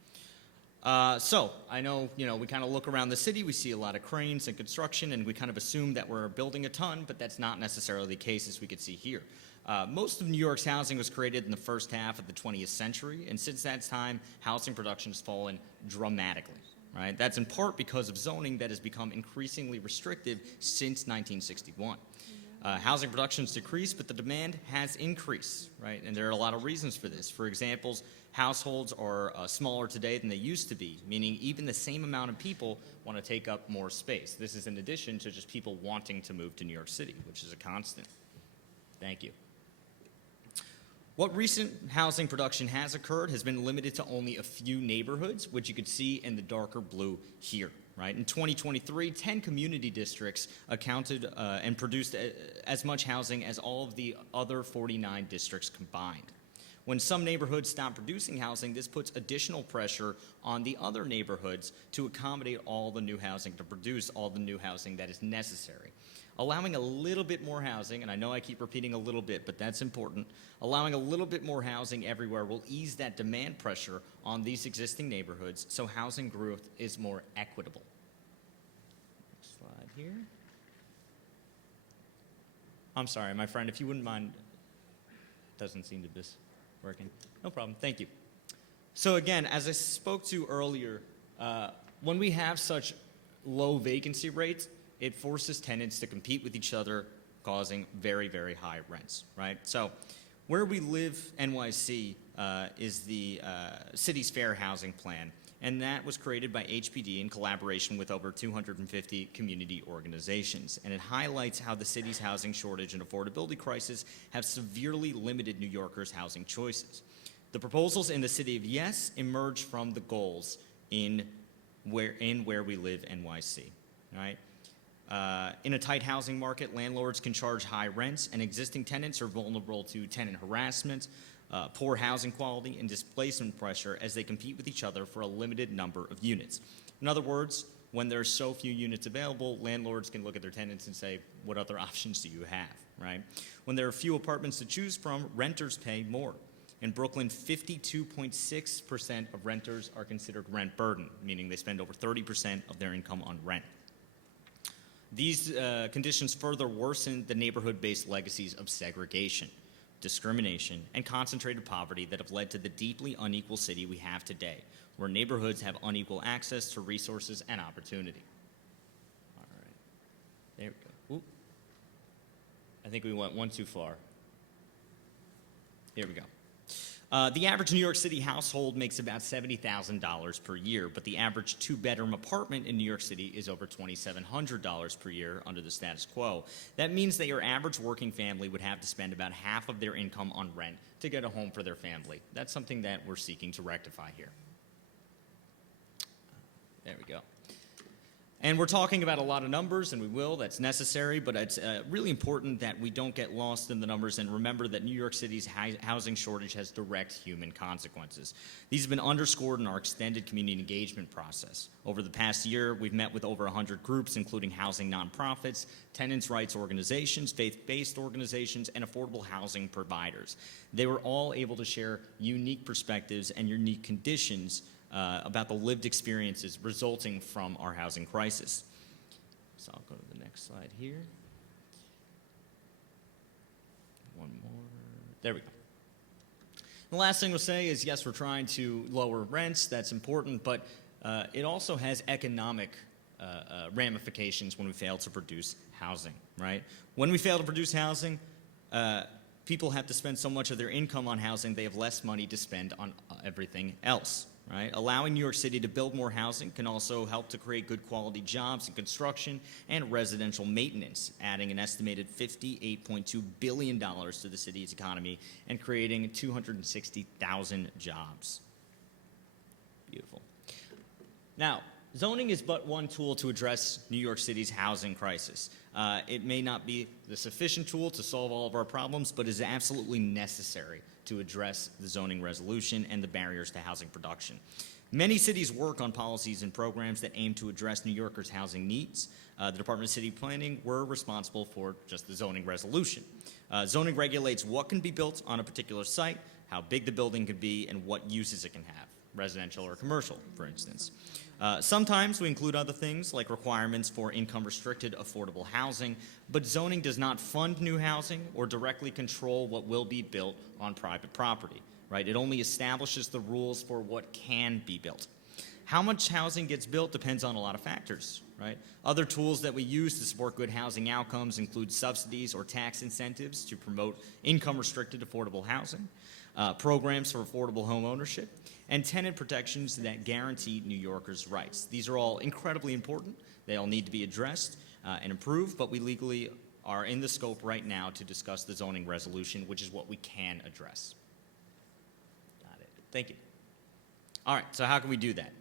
So, I know, we kind of look around the city, we see a lot of cranes and construction, and we kind of assume that we're building a ton, but that's not necessarily the case as we could see here. Most of New York's housing was created in the first half of the 20th century, and since that time, housing production has fallen dramatically, right? That's in part because of zoning that has become increasingly restrictive since 1961. Housing production's decreased, but the demand has increased, right? And there are a lot of reasons for this. For example, households are smaller today than they used to be, meaning even the same amount of people want to take up more space. This is in addition to just people wanting to move to New York City, which is a constant. Thank you. What recent housing production has occurred has been limited to only a few neighborhoods, which you can see in the darker blue here, right? In 2023, 10 community districts accounted and produced as much housing as all of the other 49 districts combined. When some neighborhoods stop producing housing, this puts additional pressure on the other neighborhoods to accommodate all the new housing, to produce all the new housing that is necessary. Allowing a little bit more housing, and I know I keep repeating a little bit, but that's important, allowing a little bit more housing everywhere will ease that demand pressure on these existing neighborhoods so housing growth is more equitable. Next slide here. I'm sorry, my friend, if you wouldn't mind, doesn't seem to be working. No problem, thank you. So again, as I spoke to earlier, when we have such low vacancy rates, it forces tenants to compete with each other, causing very, very high rents, right? So where we live, NYC, is the city's fair housing plan, and that was created by HPD in collaboration with over 250 community organizations. And it highlights how the city's housing shortage and affordability crisis have severely limited New Yorkers' housing choices. The proposals in the City of Yes emerge from the goals in Where We Live, NYC, right? In a tight housing market, landlords can charge high rents, and existing tenants are vulnerable to tenant harassment, poor housing quality, and displacement pressure as they compete with each other for a limited number of units. In other words, when there are so few units available, landlords can look at their tenants and say, what other options do you have, right? When there are few apartments to choose from, renters pay more. In Brooklyn, 52.6% of renters are considered rent burden, meaning they spend over 30% of their income on rent. These conditions further worsen the neighborhood-based legacies of segregation, discrimination, and concentrated poverty that have led to the deeply unequal city we have today, where neighborhoods have unequal access to resources and opportunity. All right, there we go. Ooh. I think we went one too far. Here we go. The average New York City household makes about $70,000 per year, but the average two-bedroom apartment in New York City is over $2,700 per year under the status quo. That means that your average working family would have to spend about half of their income on rent to get a home for their family. That's something that we're seeking to rectify here. There we go. And we're talking about a lot of numbers, and we will, that's necessary, but it's really important that we don't get lost in the numbers and remember that New York City's housing shortage has direct human consequences. These have been underscored in our extended community engagement process. Over the past year, we've met with over 100 groups, including housing nonprofits, tenants' rights organizations, faith-based organizations, and affordable housing providers. They were all able to share unique perspectives and unique conditions about the lived experiences resulting from our housing crisis. So I'll go to the next slide here. One more. There we go. The last thing we'll say is, yes, we're trying to lower rents. That's important, but it also has economic ramifications when we fail to produce housing, right? When we fail to produce housing, people have to spend so much of their income on housing, they have less money to spend on everything else. Right? Allowing New York City to build more housing can also help to create good quality jobs in construction and residential maintenance, adding an estimated $58.2 billion to the city's economy and creating 260,000 jobs. Beautiful. Now, zoning is but one tool to address New York City's housing crisis. It may not be the sufficient tool to solve all of our problems, but is absolutely necessary to address the zoning resolution and the barriers to housing production. Many cities work on policies and programs that aim to address New Yorkers' housing needs. The Department of City Planning were responsible for just the zoning resolution. Zoning regulates what can be built on a particular site, how big the building could be, and what uses it can have, residential or commercial, for instance. Sometimes we include other things like requirements for income-restricted affordable housing, but zoning does not fund new housing or directly control what will be built on private property, right? It only establishes the rules for what can be built. How much housing gets built depends on a lot of factors, right? Other tools that we use to support good housing outcomes include subsidies or tax incentives to promote income-restricted affordable housing, programs for affordable home ownership, and tenant protections that guarantee New Yorkers' rights. These are all incredibly important. They all need to be addressed and improved, but we legally are in the scope right now to discuss the zoning resolution, which is what we can address. Got it. Thank you. All right, so how can we do that?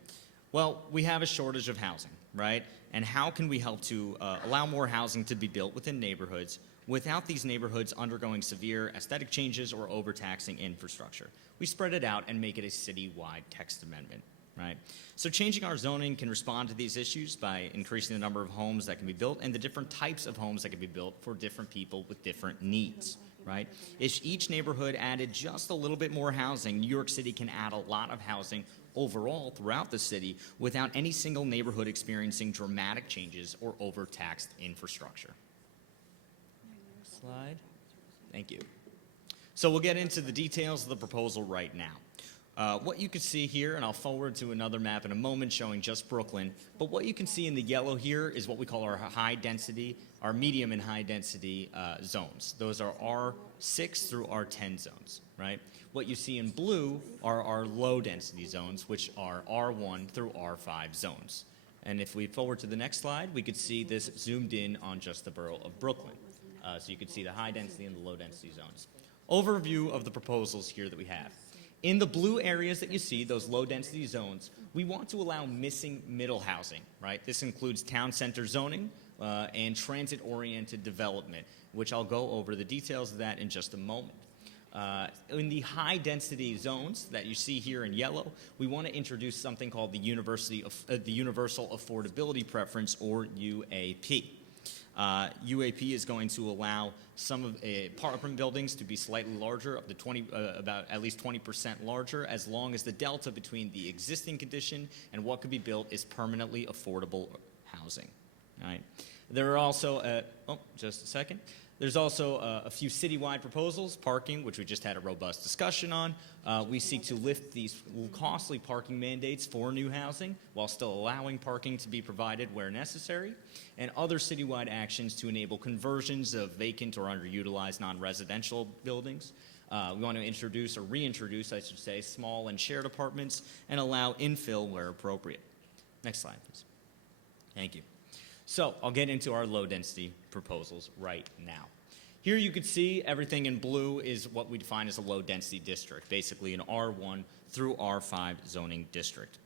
Well, we have a shortage of housing, right? And how can we help to allow more housing to be built within neighborhoods without these neighborhoods undergoing severe aesthetic changes or overtaxing infrastructure? We spread it out and make it a citywide text amendment, right? So changing our zoning can respond to these issues by increasing the number of homes that can be built and the different types of homes that can be built for different people with different needs, right? If each neighborhood added just a little bit more housing, New York City can add a lot of housing overall throughout the city without any single neighborhood experiencing dramatic changes or overtaxed infrastructure. Slide. Thank you. So we'll get into the details of the proposal right now. What you can see here, and I'll forward to another map in a moment showing just Brooklyn, but what you can see in the yellow here is what we call our high density, our medium and high density zones. Those are R6 through R10 zones, right? What you see in blue are our low density zones, which are R1 through R5 zones. And if we forward to the next slide, we could see this zoomed in on just the borough of Brooklyn. So you can see the high density and the low density zones. Overview of the proposals here that we have. In the blue areas that you see, those low density zones, we want to allow missing middle housing, right? This includes town center zoning and transit oriented development, which I'll go over the details of that in just a moment. In the high density zones that you see here in yellow, we want to introduce something called the Universal Affordability Preference, or UAP. UAP is going to allow some of apartment buildings to be slightly larger, up to about at least 20% larger, as long as the delta between the existing condition and what could be built is permanently affordable housing. All right. There are also, just a second. There's also a few citywide proposals, parking, which we just had a robust discussion on. We seek to lift these costly parking mandates for new housing while still allowing parking to be provided where necessary, and other citywide actions to enable conversions of vacant or underutilized non-residential buildings. We want to introduce or reintroduce, I should say, small and shared apartments and allow infill where appropriate. Next slide, please. Thank you. So I'll get into our low-density proposals right now. Here you can see everything in blue is what we define as a low-density district, basically an R1 through R5 zoning district.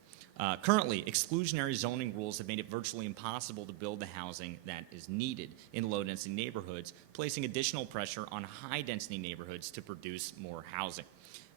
Currently, exclusionary zoning rules have made it virtually impossible to build the housing that is needed in low-density neighborhoods, placing additional pressure on high-density neighborhoods to produce more housing.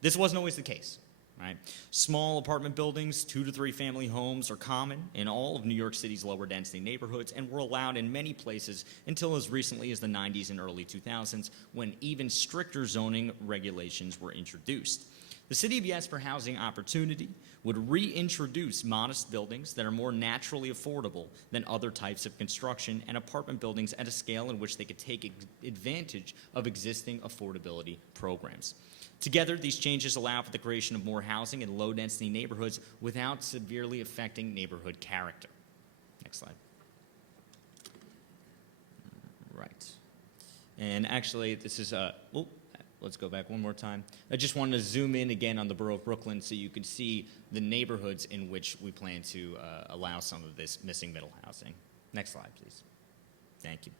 This wasn't always the case. Right? Small apartment buildings, 2 to 3 family homes are common in all of New York City's lower density neighborhoods and were allowed in many places until as recently as the 90s and early 2000s, when even stricter zoning regulations were introduced. The City of Yes for Housing Opportunity would reintroduce modest buildings that are more naturally affordable than other types of construction and apartment buildings at a scale in which they could take advantage of existing affordability programs. Together, these changes allow for the creation of more housing in low-density neighborhoods without severely affecting neighborhood character. Next slide. Right. And actually, this is let's go back one more time. I just wanted to zoom in again on the borough of Brooklyn so you could see the neighborhoods in which we plan to allow some of this missing middle housing. Next slide, please. Thank you.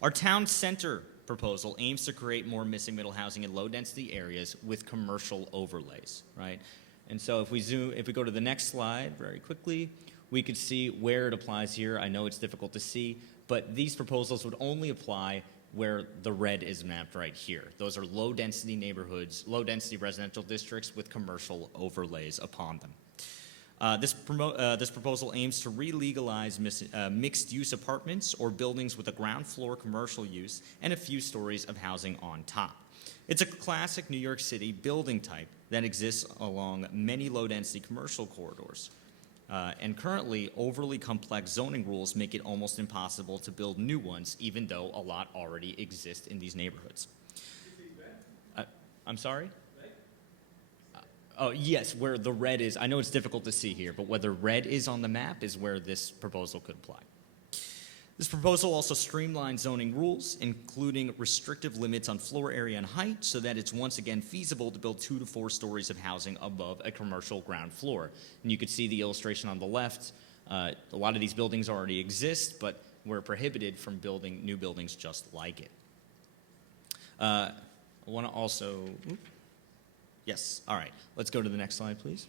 Our town center proposal aims to create more missing middle housing in low-density areas with commercial overlays, right? And so if we go to the next slide very quickly, we could see where it applies here. I know it's difficult to see, but these proposals would only apply where the red is mapped right here. Those are low-density neighborhoods, low-density residential districts with commercial overlays upon them. This proposal aims to re-legalize mixed-use apartments or buildings with a ground floor commercial use and a few stories of housing on top. It's a classic New York City building type that exists along many low-density commercial corridors. And currently, overly complex zoning rules make it almost impossible to build new ones, even though a lot already exist in these neighborhoods. I'm sorry? Oh, yes, where the red is. I know it's difficult to see here, but where the red is on the map is where this proposal could apply. This proposal also streamlines zoning rules, including restrictive limits on floor area and height, so that it's once again feasible to build 2 to 4 stories of housing above a commercial ground floor. And you could see the illustration on the left. A lot of these buildings already exist, but we're prohibited from building new buildings just like it. I want to also... Yes, all right. Let's go to the next slide, please.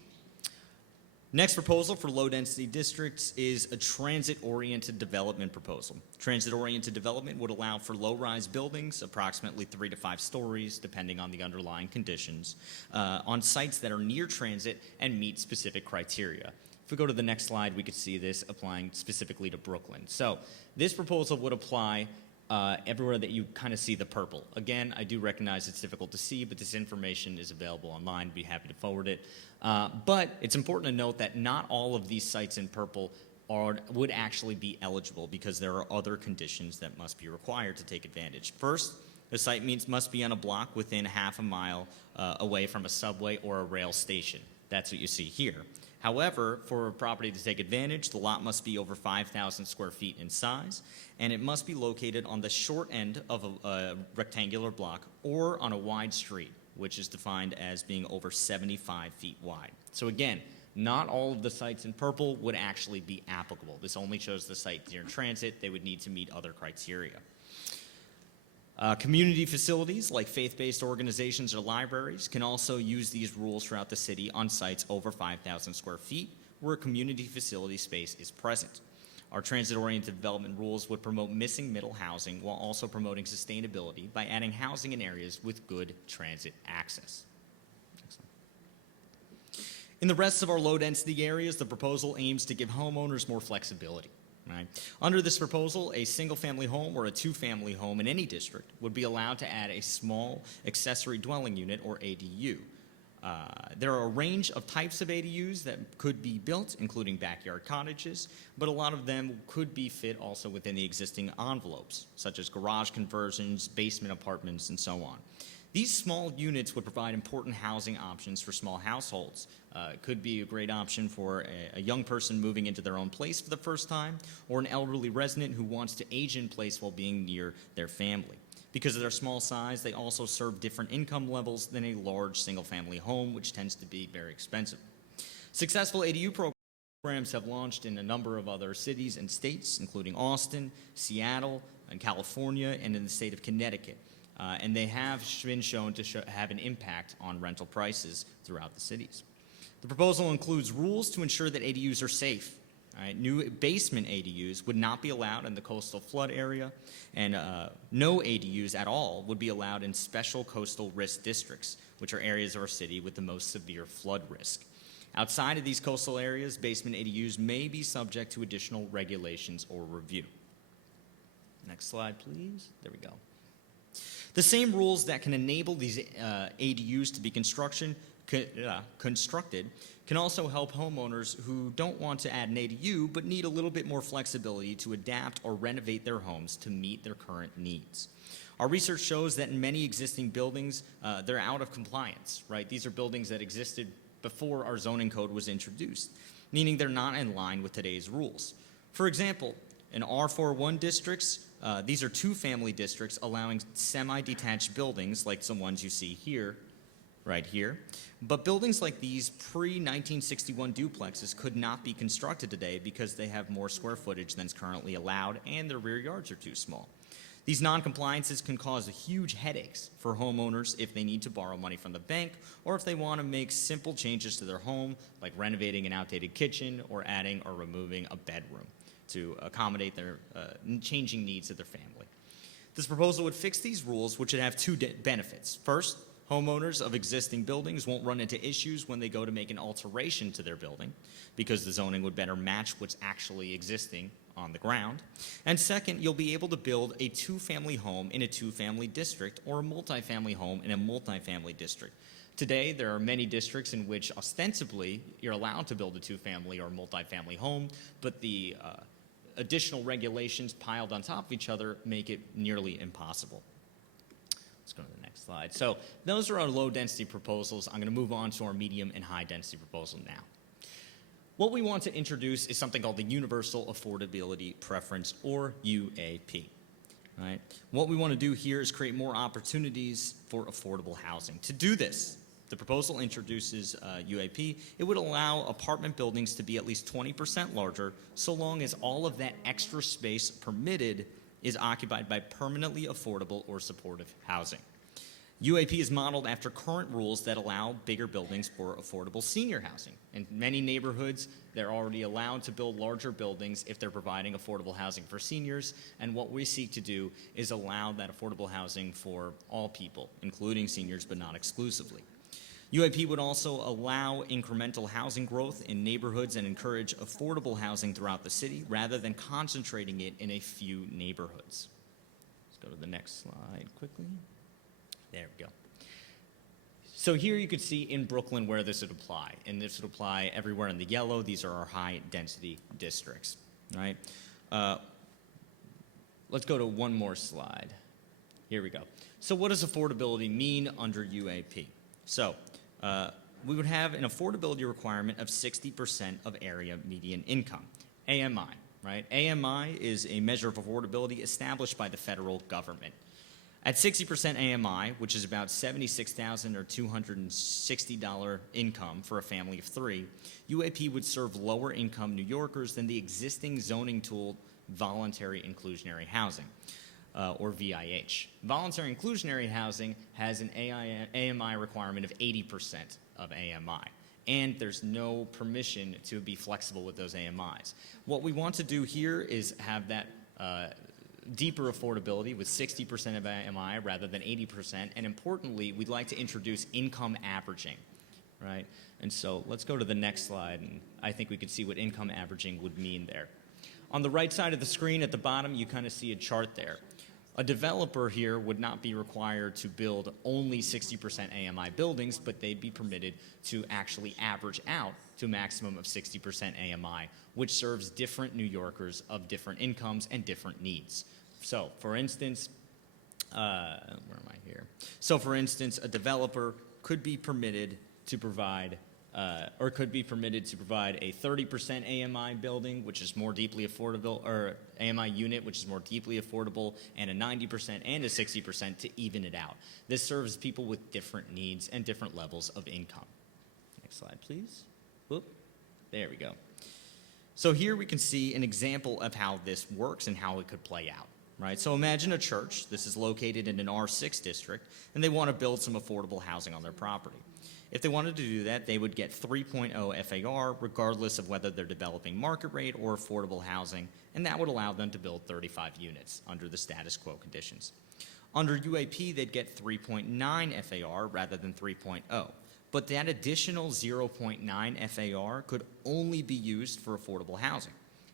Next proposal for low-density districts is a transit-oriented development proposal. Transit-oriented development would allow for low-rise buildings, approximately 3 to 5 stories, depending on the underlying conditions, on sites that are near transit and meet specific criteria. If we go to the next slide, we could see this applying specifically to Brooklyn. So this proposal would apply everywhere that you kind of see the purple. Again, I do recognize it's difficult to see, but this information is available online. I'd be happy to forward it. But it's important to note that not all of these sites in purple would actually be eligible because there are other conditions that must be required to take advantage. First, the site must be on a block within half a mile away from a subway or a rail station. That's what you see here. However, for a property to take advantage, the lot must be over 5,000 square feet in size, and it must be located on the short end of a rectangular block or on a wide street, which is defined as being over 75 feet wide. So again, not all of the sites in purple would actually be applicable. This only shows the site near transit. They would need to meet other criteria. Community facilities like faith-based organizations or libraries can also use these rules throughout the city on sites over 5,000 square feet where a community facility space is present. Our transit-oriented development rules would promote missing middle housing while also promoting sustainability by adding housing in areas with good transit access. In the rest of our low-density areas, the proposal aims to give homeowners more flexibility. Right. Under this proposal, a single-family home or a two-family home in any district would be allowed to add a small accessory dwelling unit, or ADU. There are a range of types of ADUs that could be built, including backyard cottages, but a lot of them could be fit also within the existing envelopes, such as garage conversions, basement apartments, and so on. These small units would provide important housing options for small households. It could be a great option for a young person moving into their own place for the first time, or an elderly resident who wants to age in place while being near their family. Because of their small size, they also serve different income levels than a large single-family home, which tends to be very expensive. Successful ADU programs have launched in a number of other cities and states, including Austin, Seattle, and California, and in the state of Connecticut. And they have been shown to have an impact on rental prices throughout the cities. The proposal includes rules to ensure that ADUs are safe. Right? New basement ADUs would not be allowed in the coastal flood area, and no ADUs at all would be allowed in special coastal risk districts, which are areas of our city with the most severe flood risk. Outside of these coastal areas, basement ADUs may be subject to additional regulations or review. Next slide, please. There we go. The same rules that can enable these ADUs to be constructed can also help homeowners who don't want to add an ADU but need a little bit more flexibility to adapt or renovate their homes to meet their current needs. Our research shows that in many existing buildings, they're out of compliance, right? These are buildings that existed before our zoning code was introduced, meaning they're not in line with today's rules. For example, in R41 districts, these are two-family districts allowing semi-detached buildings like the ones you see here, right here. But buildings like these pre-1961 duplexes could not be constructed today because they have more square footage than is currently allowed and their rear yards are too small. These non-compliances can cause huge headaches for homeowners if they need to borrow money from the bank or if they want to make simple changes to their home, like renovating an outdated kitchen or adding or removing a bedroom to accommodate their changing needs of their family. This proposal would fix these rules, which would have two benefits. First, homeowners of existing buildings won't run into issues when they go to make an alteration to their building because the zoning would better match what's actually existing on the ground. And second, you'll be able to build a two-family home in a two-family district or a multifamily home in a multifamily district. Today, there are many districts in which ostensibly you're allowed to build a two-family or multifamily home, but the additional regulations piled on top of each other make it nearly impossible. Let's go to the next slide. So those are our low-density proposals. I'm going to move on to our medium and high-density proposal now. What we want to introduce is something called the Universal Affordability Preference, or UAP. Right? What we want to do here is create more opportunities for affordable housing. To do this, the proposal introduces UAP. It would allow apartment buildings to be at least 20% larger so long as all of that extra space permitted is occupied by permanently affordable or supportive housing. UAP is modeled after current rules that allow bigger buildings for affordable senior housing. In many neighborhoods, they're already allowed to build larger buildings if they're providing affordable housing for seniors, and what we seek to do is allow that affordable housing for all people, including seniors, but not exclusively. UAP would also allow incremental housing growth in neighborhoods and encourage affordable housing throughout the city rather than concentrating it in a few neighborhoods. Let's go to the next slide quickly. There we go. So here you could see in Brooklyn where this would apply, and this would apply everywhere in the yellow. These are our high-density districts, right? Let's go to one more slide. Here we go. So what does affordability mean under UAP? So we would have an affordability requirement of 60% of area median income, AMI, right? AMI is a measure of affordability established by the federal government. At 60% AMI, which is about $76,000 or $260 income for a family of three, UAP would serve lower income New Yorkers than the existing zoning tool voluntary inclusionary housing, or VIH. Voluntary inclusionary housing has an AMI requirement of 80% of AMI, and there's no permission to be flexible with those AMIs. What we want to do here is have that deeper affordability with 60% of AMI rather than 80%, and importantly, we'd like to introduce income averaging, right? And so let's go to the next slide, and I think we could see what income averaging would mean there. On the right side of the screen at the bottom, you kind of see a chart there. A developer here would not be required to build only 60% AMI buildings, but they'd be permitted to actually average out to a maximum of 60% AMI, which serves different New Yorkers of different incomes and different needs. So, for instance, where am I here? So, for instance, a developer could be permitted to provide a 30% AMI building, which is more deeply affordable, or AMI unit, which is more deeply affordable, and a 90% and a 60% to even it out. This serves people with different needs and different levels of income. Next slide, please. Whoop. There we go. So here we can see an example of how this works and how it could play out. Right? So imagine a church. This is located in an R6 district, and they want to build some affordable housing on their property. If they wanted to do that, they would get 3.0 FAR, regardless of whether they're developing market rate or affordable housing, and that would allow them to build 35 units under the status quo conditions. Under UAP, they'd get 3.9 FAR rather than 3.0, but that additional 0.9 FAR could only be used for affordable housing.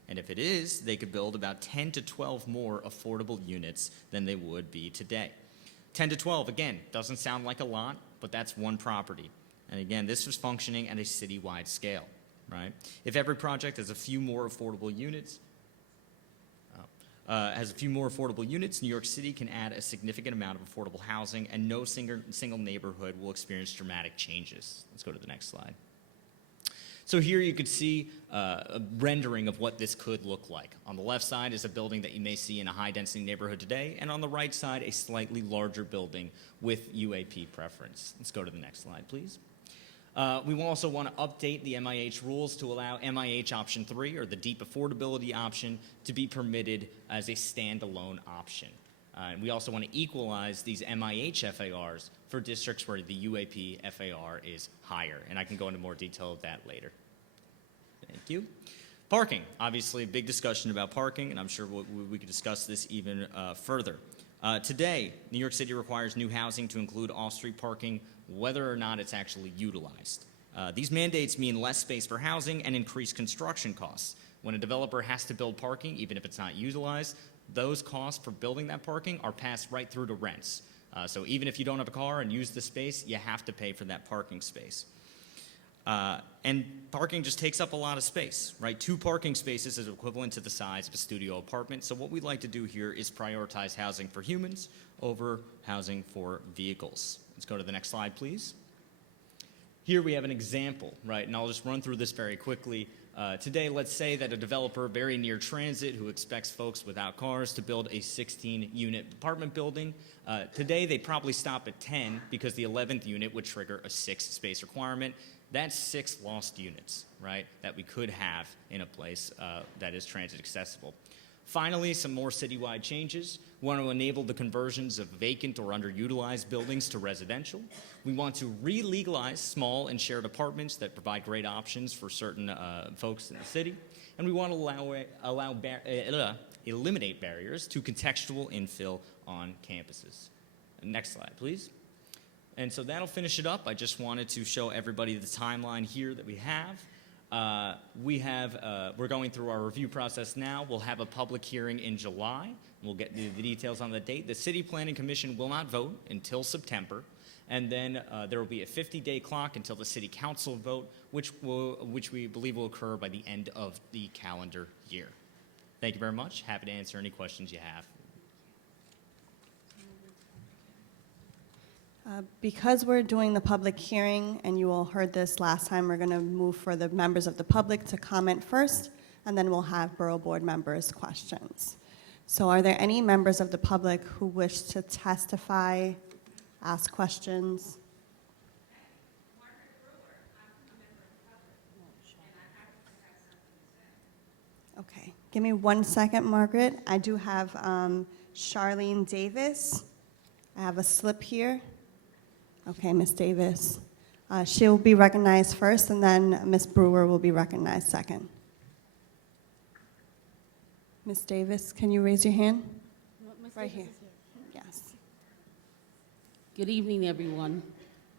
And if it is, they could build about 10 to 12 more affordable units than they would be today. 10 to 12, again, doesn't sound like a lot, but that's one property. And again, this was functioning at a citywide scale, right? If every project has a few more affordable units, New York City can add a significant amount of affordable housing, and no single neighborhood will experience dramatic changes. Let's go to the next slide. So here you could see a rendering of what this could look like. On the left side is a building that you may see in a high-density neighborhood today, and on the right side, a slightly larger building with UAP preference. Let's go to the next slide, please. We will also want to update the MIH rules to allow MIH option 3, or the deep affordability option, to be permitted as a standalone option. And we also want to equalize these MIH FARs for districts where the UAP FAR is higher. And I can go into more detail of that later. Thank you. Parking. Obviously, a big discussion about parking, and I'm sure we could discuss this even further. Today, New York City requires new housing to include off-street parking, whether or not it's actually utilized. These mandates mean less space for housing and increased construction costs. When a developer has to build parking, even if it's not utilized, those costs for building that parking are passed right through to rents. So even if you don't have a car and use the space, you have to pay for that parking space. And parking just takes up a lot of space, right? 2 parking spaces is equivalent to the size of a studio apartment. So what we'd like to do here is prioritize housing for humans over housing for vehicles. Let's go to the next slide, please. Here we have an example, right? And I'll just run through this very quickly. Today, let's say that a developer very near transit who expects folks without cars to build a 16-unit apartment building. Today, they probably stop at 10 because the 11th unit would trigger a 6-space requirement. That's 6 lost units, right, that we could have in a place that is transit accessible. Finally, some more citywide changes. We want to enable the conversions of vacant or underutilized buildings to residential. We want to re-legalize small and shared apartments that provide great options for certain folks in the city. And we want to eliminate barriers to contextual infill on campuses. Next slide, please. And so that'll finish it up. I just wanted to show everybody the timeline here that we have. We're going through our review process now. We'll have a public hearing in July. We'll get the details on the date. The City Planning Commission will not vote until September. And then there will be a 50-day clock until the City Council vote, which we believe will occur by the end of the calendar year. Thank you very much. Happy to answer any questions you have. Because we're doing the public hearing, and you all heard this last time, we're going to move for the members of the public to comment first, and then we'll have Borough Board members' questions. So are there any members of the public who wish to testify, ask questions? Okay, give me 1 second, Margaret. I do have Charlene Davis. I have a slip here. Okay, Ms. Davis. She'll be recognized first, and then Ms. Brewer will be recognized second. Ms. Davis, can you raise your hand? Right here. Yes. Good evening, everyone.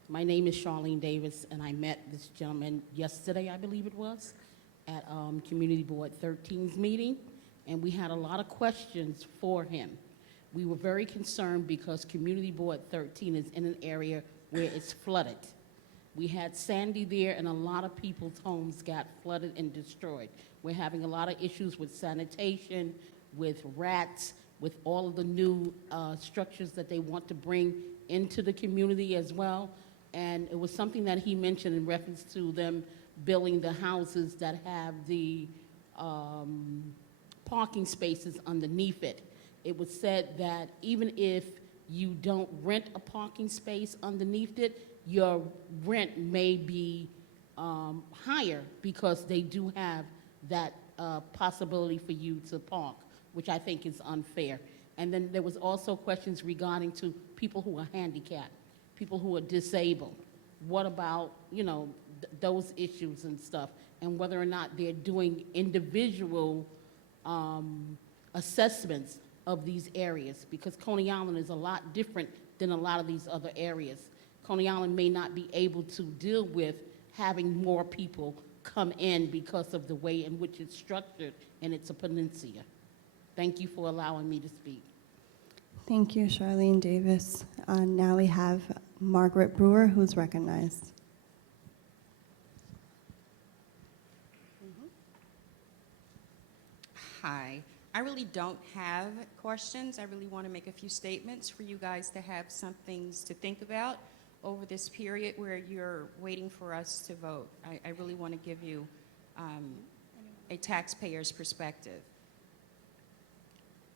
My name is Charlene Davis, and I met this gentleman yesterday, I believe it was, at Community Board 13's meeting, and we had a lot of questions for him. We were very concerned because Community Board 13 is in an area where it's flooded. We had Sandy there, and a lot of people's homes got flooded and destroyed. We're having a lot of issues with sanitation, with rats, with all of the new structures that they want to bring into the community as well. And it was something that he mentioned in reference to them building the houses that have the parking spaces underneath it. It was said that even if you don't rent a parking space underneath it, your rent may be higher because they do have that possibility for you to park, which I think is unfair. And then there was also questions regarding to people who are handicapped, people who are disabled. What about, those issues and stuff, and whether or not they're doing individual assessments of these areas, because Coney Island is a lot different than a lot of these other areas. Coney Island may not be able to deal with having more people come in because of the way in which it's structured, and it's a peninsula. Thank you for allowing me to speak. Thank you, Charlene Davis. Now we have Margaret Brewer, who's recognized. Hi. I really don't have questions. I really want to make a few statements for you guys to have some things to think about over this period where you're waiting for us to vote. I really want to give you a taxpayer's perspective.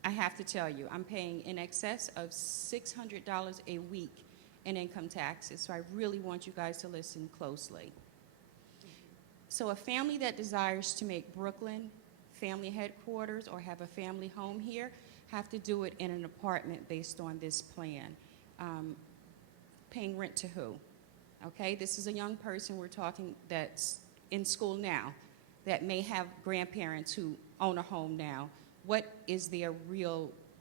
I have to tell you, I'm paying in excess of $600 a week in income taxes, so I really want you guys to listen closely. So a family that desires to make Brooklyn family headquarters or have a family home here have to do it in an apartment based on this plan. Paying rent to who? Okay, this is a young person we're talking that's in school now that may have grandparents who own a home now. What is their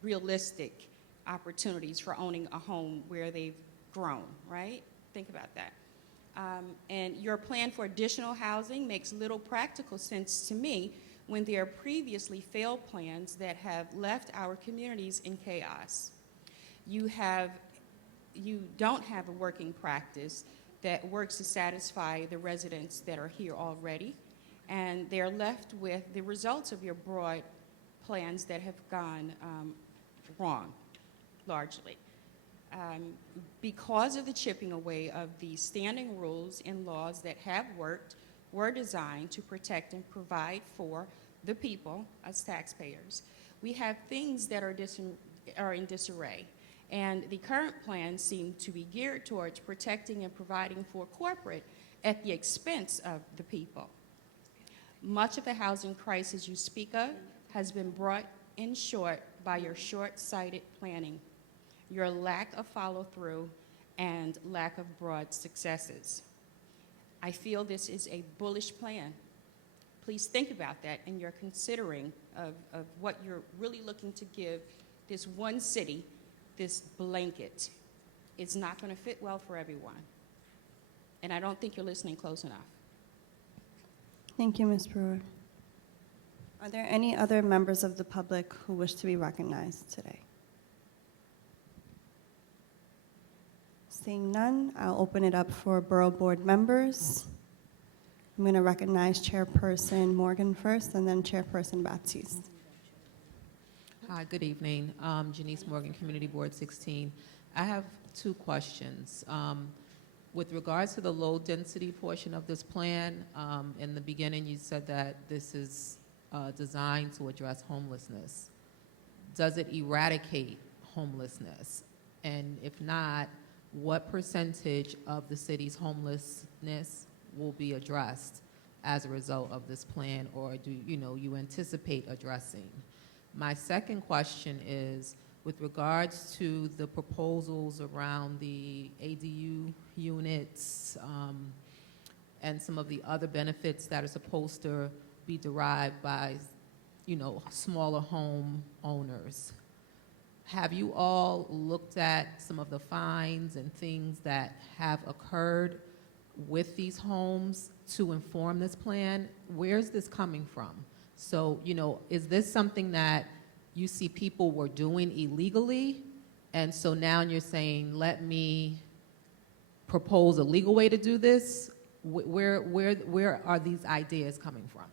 realistic opportunities for owning a home where they've grown, right? Think about that. And your plan for additional housing makes little practical sense to me when there are previously failed plans that have left our communities in chaos. You don't have a working practice that works to satisfy the residents that are here already, and they're left with the results of your broad plans that have gone wrong, largely. Because of the chipping away of the standing rules and laws that have worked, were designed to protect and provide for the people as taxpayers. We have things that are in disarray, and the current plans seem to be geared towards protecting and providing for corporate at the expense of the people. Much of the housing crisis you speak of has been brought in short, by your short-sighted planning, your lack of follow-through, and lack of broad successes. I feel this is a bullish plan. Please think about that in your considering of what you're really looking to give this one city, this blanket. It's not going to fit well for everyone. And I don't think you're listening close enough. Thank you, Ms. Brewer. Are there any other members of the public who wish to be recognized today? Seeing none, I'll open it up for Borough Board members. I'm going to recognize Chairperson Morgan first, and then Chairperson Baptiste. Hi, good evening. Janice Morgan, Community Board 16. I have two questions. With regards to the low-density portion of this plan, in the beginning you said that this is designed to address homelessness. Does it eradicate homelessness? And if not, what percentage of the city's homelessness will be addressed as a result of this plan, or do you anticipate addressing? My second question is, with regards to the proposals around the ADU units and some of the other benefits that are supposed to be derived by, smaller home owners, have you all looked at some of the fines and things that have occurred with these homes to inform this plan? Where's this coming from? So, is this something that you see people were doing illegally, and so now you're saying, let me propose a legal way to do this? Where are these ideas coming from?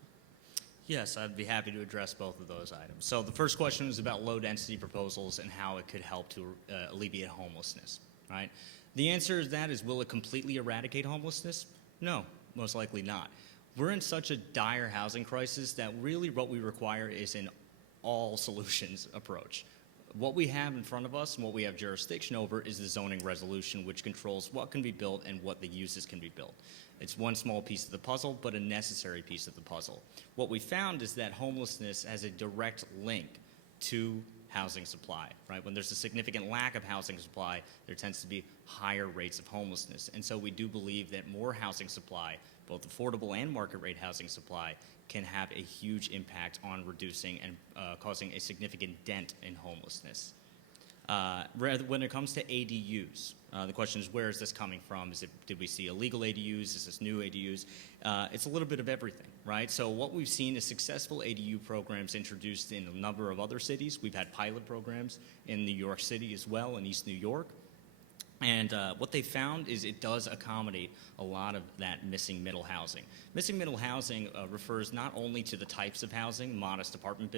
Yes, I'd be happy to address both of those items. So the first question was about low-density proposals and how it could help to alleviate homelessness, right? The answer to that is, will it completely eradicate homelessness? No, most likely not. We're in such a dire housing crisis that really what we require is an all-solutions approach. What we have in front of us and what we have jurisdiction over is the zoning resolution, which controls what can be built and what the uses can be built. It's one small piece of the puzzle, but a necessary piece of the puzzle. What we found is that homelessness has a direct link to housing supply, right? When there's a significant lack of housing supply, there tends to be higher rates of homelessness. And so we do believe that more housing supply, both affordable and market rate housing supply, can have a huge impact on reducing and causing a significant dent in homelessness. When it comes to ADUs, the question is, where is this coming from? Did we see illegal ADUs? Is this new ADUs? It's a little bit of everything, right? So what we've seen is successful ADU programs introduced in a number of other cities. We've had pilot programs in New York City as well, in East New York. And what they found is it does accommodate a lot of that missing middle housing. Missing middle housing refers not only to the types of housing, modest apartment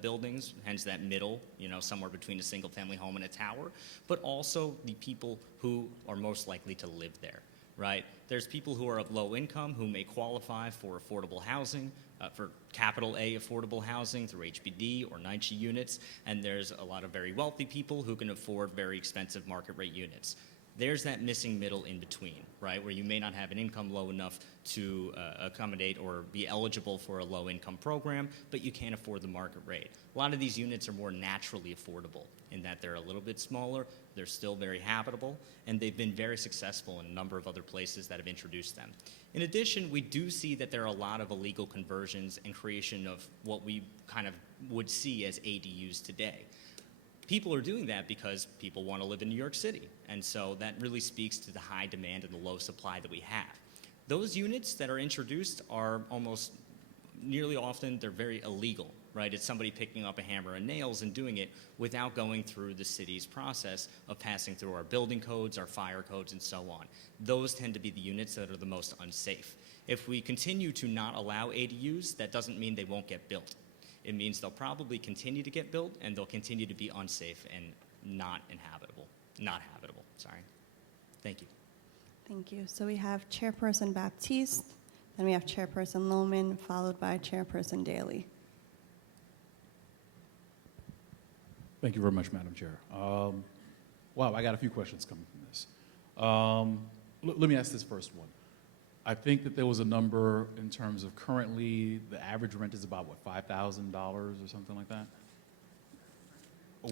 buildings, hence that middle, somewhere between a single-family home and a tower, but also the people who are most likely to live there, right? There's people who are of low income who may qualify for affordable housing, for capital A affordable housing through HPD or NYCHA units, and there's a lot of very wealthy people who can afford very expensive market rate units. There's that missing middle in between, right, where you may not have an income low enough to accommodate or be eligible for a low income program, but you can't afford the market rate. A lot of these units are more naturally affordable in that they're a little bit smaller, they're still very habitable, and they've been very successful in a number of other places that have introduced them. In addition, we do see that there are a lot of illegal conversions and creation of what we kind of would see as ADUs today. People are doing that because people want to live in New York City, and so that really speaks to the high demand and the low supply that we have. Those units that are introduced are almost nearly often, they're very illegal, right? It's somebody picking up a hammer and nails and doing it without going through the city's process of passing through our building codes, our fire codes, and so on. Those tend to be the units that are the most unsafe. If we continue to not allow ADUs, that doesn't mean they won't get built. It means they'll probably continue to get built, and they'll continue to be unsafe and not habitable. Sorry. Thank you. Thank you. So we have Chairperson Baptiste, then we have Chairperson Lohman, followed by Chairperson Daly. Thank you very much, Madam Chair. Wow, I got a few questions coming from this. Let me ask this first one. I think that there was a number in terms of currently the average rent is about, what, $5,000 or something like that?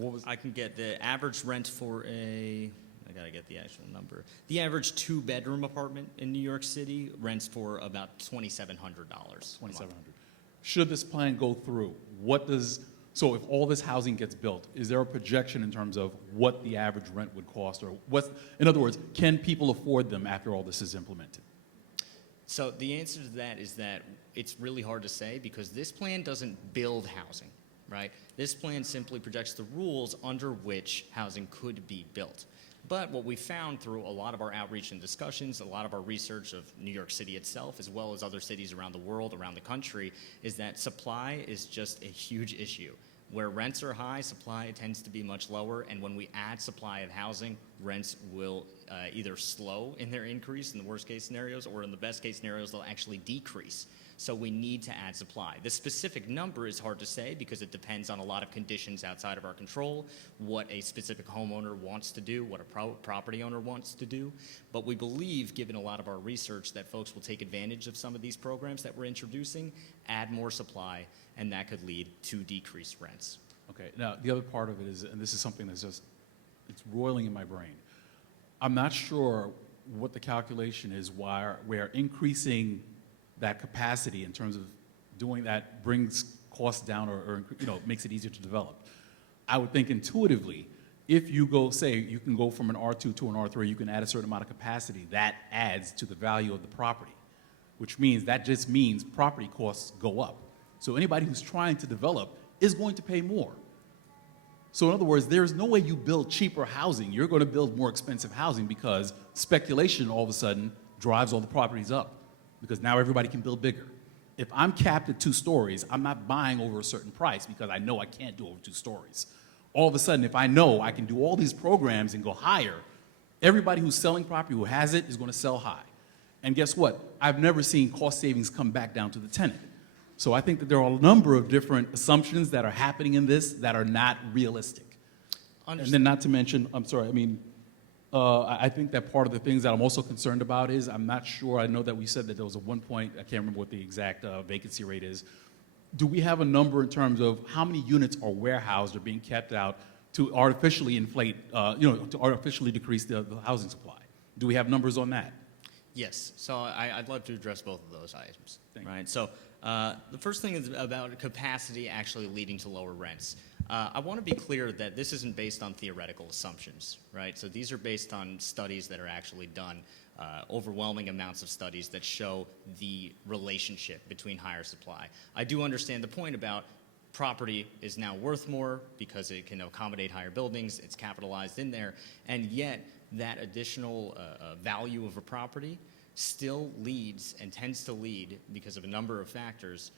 What was? I can get the average rent for I gotta get the actual number. The average 2-bedroom apartment in New York City rents for about $2,700. $2,700. Should this plan go through, so if all this housing gets built, is there a projection in terms of what the average rent would cost, or in other words, can people afford them after all this is implemented? So the answer to that is that it's really hard to say because this plan doesn't build housing, right? This plan simply projects the rules under which housing could be built. But what we found through a lot of our outreach and discussions, a lot of our research of New York City itself, as well as other cities around the world, around the country, is that supply is just a huge issue. Where rents are high, supply tends to be much lower, and when we add supply of housing, rents will either slow in their increase in the worst case scenarios, or in the best case scenarios, they'll actually decrease. So we need to add supply. The specific number is hard to say because it depends on a lot of conditions outside of our control, what a specific homeowner wants to do, what a property owner wants to do. But we believe, given a lot of our research, that folks will take advantage of some of these programs that we're introducing, add more supply, and that could lead to decreased rents. Okay, now the other part of it is, and this is something that's just, it's roiling in my brain. I'm not sure what the calculation is why we're increasing that capacity in terms of doing that brings costs down or makes it easier to develop. I would think intuitively, if you go, say, you can go from an R2 to an R3, you can add a certain amount of capacity, that adds to the value of the property, which means that just means property costs go up. So anybody who's trying to develop is going to pay more. So in other words, there's no way you build cheaper housing. You're going to build more expensive housing because speculation all of a sudden drives all the properties up because now everybody can build bigger. If I'm capped at 2 stories, I'm not buying over a certain price because I know I can't do over 2 stories. All of a sudden, if I know I can do all these programs and go higher, everybody who's selling property who has it is going to sell high. And guess what? I've never seen cost savings come back down to the tenant. So I think that there are a number of different assumptions that are happening in this that are not realistic. And then not to mention, I think that part of the things that I'm also concerned about is I'm not sure, I know that we said that there was a 1 point, I can't remember what the exact vacancy rate is. Do we have a number in terms of how many units are warehoused or being kept out to artificially inflate, to artificially decrease the housing supply? Do we have numbers on that? Yes, so I'd love to address both of those items. Right. So the first thing is about capacity actually leading to lower rents. I want to be clear that this isn't based on theoretical assumptions, right? So these are based on studies that are actually done, overwhelming amounts of studies that show the relationship between higher supply. I do understand the point about property is now worth more because it can accommodate higher buildings, it's capitalized in there, and yet that additional value of a property still leads and tends to lead because of a number of factors,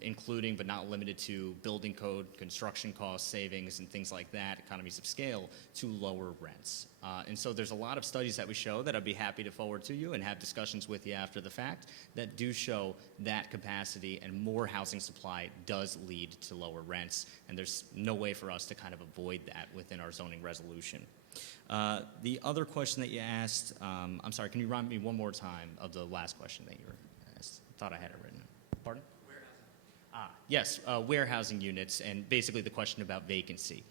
including but not limited to building code, construction cost savings, and things like that, economies of scale, to lower rents. And so there's a lot of studies that we show that I'd be happy to forward to you and have discussions with you after the fact that do show that capacity and more housing supply does lead to lower rents, and there's no way for us to kind of avoid that within our zoning resolution. The other question that you asked, I'm sorry, can you remind me one more time of the last question that you were asked? I thought I had it written. Pardon? Yes, warehousing units, and basically the question about vacancy.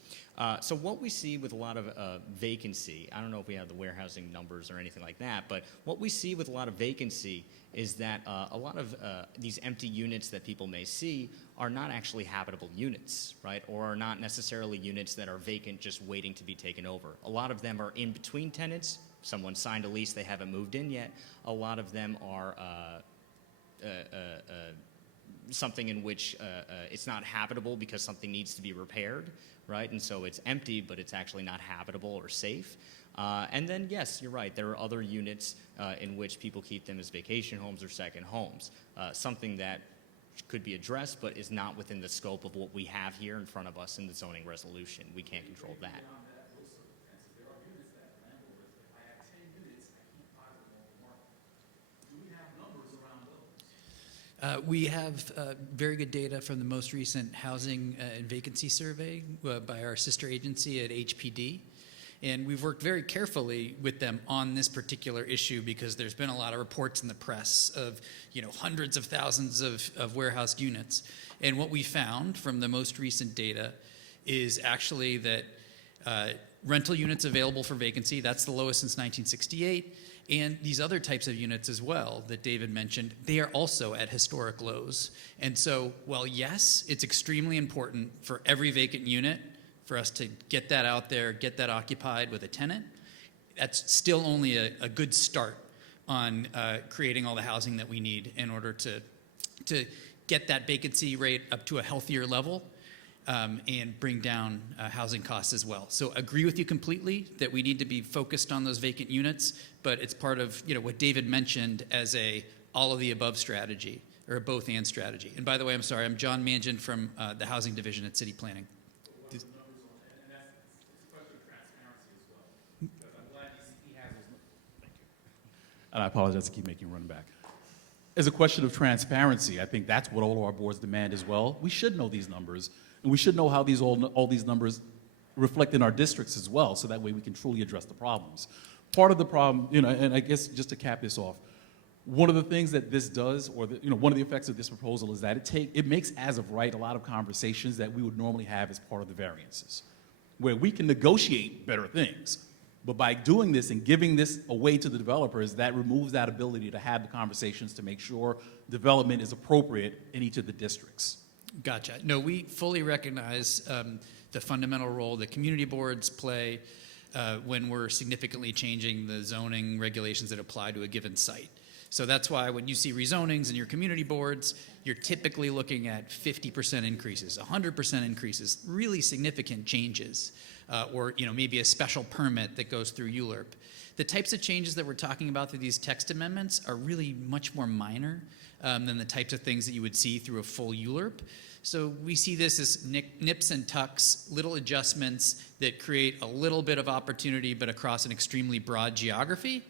So what we see with a lot of vacancy, I don't know if we have the warehousing numbers or anything like that, but what we see with a lot of vacancy is that a lot of these empty units that people may see are not actually habitable units, right? Or are not necessarily units that are vacant just waiting to be taken over. A lot of them are in between tenants. Someone signed a lease, they haven't moved in yet. A lot of them are something in which it's not habitable because something needs to be repaired, right? And so it's empty, but it's actually not habitable or safe. And then, yes, you're right, there are other units in which people keep them as vacation homes or second homes, something that could be addressed but is not within the scope of what we have here in front of us in the zoning resolution. We can't control that. We have very good data from the most recent housing and vacancy survey by our sister agency at HPD. And we've worked very carefully with them on this particular issue because there's been a lot of reports in the press of, hundreds of thousands of warehouse units. And what we found from the most recent data is actually that rental units available for vacancy, that's the lowest since 1968, and these other types of units as well that David mentioned, they are also at historic lows. And so, while yes, it's extremely important for every vacant unit for us to get that out there, get that occupied with a tenant, that's still only a good start on creating all the housing that we need in order to get that vacancy rate up to a healthier level and bring down housing costs as well. So agree with you completely that we need to be focused on those vacant units, but it's part of what David mentioned as a all of the above strategy, or a both and strategy. And by the way, I'm sorry, I'm John Mangian from the Housing Division at City Planning. And I apologize to keep making you run back. As a question of transparency, I think that's what all of our boards demand as well. We should know these numbers, and we should know how all these numbers reflect in our districts as well, so that way we can truly address the problems. Part of the problem, and I guess just to cap this off, one of the things that this does, or one of the effects of this proposal is that it makes as of right a lot of conversations that we would normally have as part of the variances, where we can negotiate better things. But by doing this and giving this away to the developers, that removes that ability to have the conversations to make sure development is appropriate in each of the districts. Gotcha. No, we fully recognize the fundamental role that community boards play when we're significantly changing the zoning regulations that apply to a given site. So that's why when you see rezonings in your community boards, you're typically looking at 50% increases, 100% increases, really significant changes. Or maybe a special permit that goes through ULURP. The types of changes that we're talking about through these text amendments are really much more minor than the types of things that you would see through a full ULURP. So we see this as nips and tucks, little adjustments that create a little bit of opportunity, but across an extremely broad geography,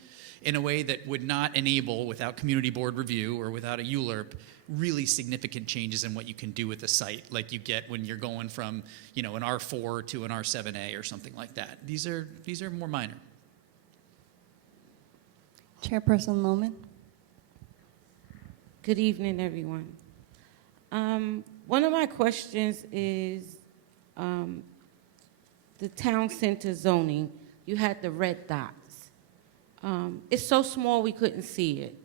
in a way that would not enable, without community board review or without a ULURP, really significant changes in what you can do with a site, like you get when you're going from, an R4 to an R7A or something like that. These are more minor. Chairperson Lohman. Good evening, everyone. One of my questions is the town center zoning. You had the red dots. It's so small we couldn't see it.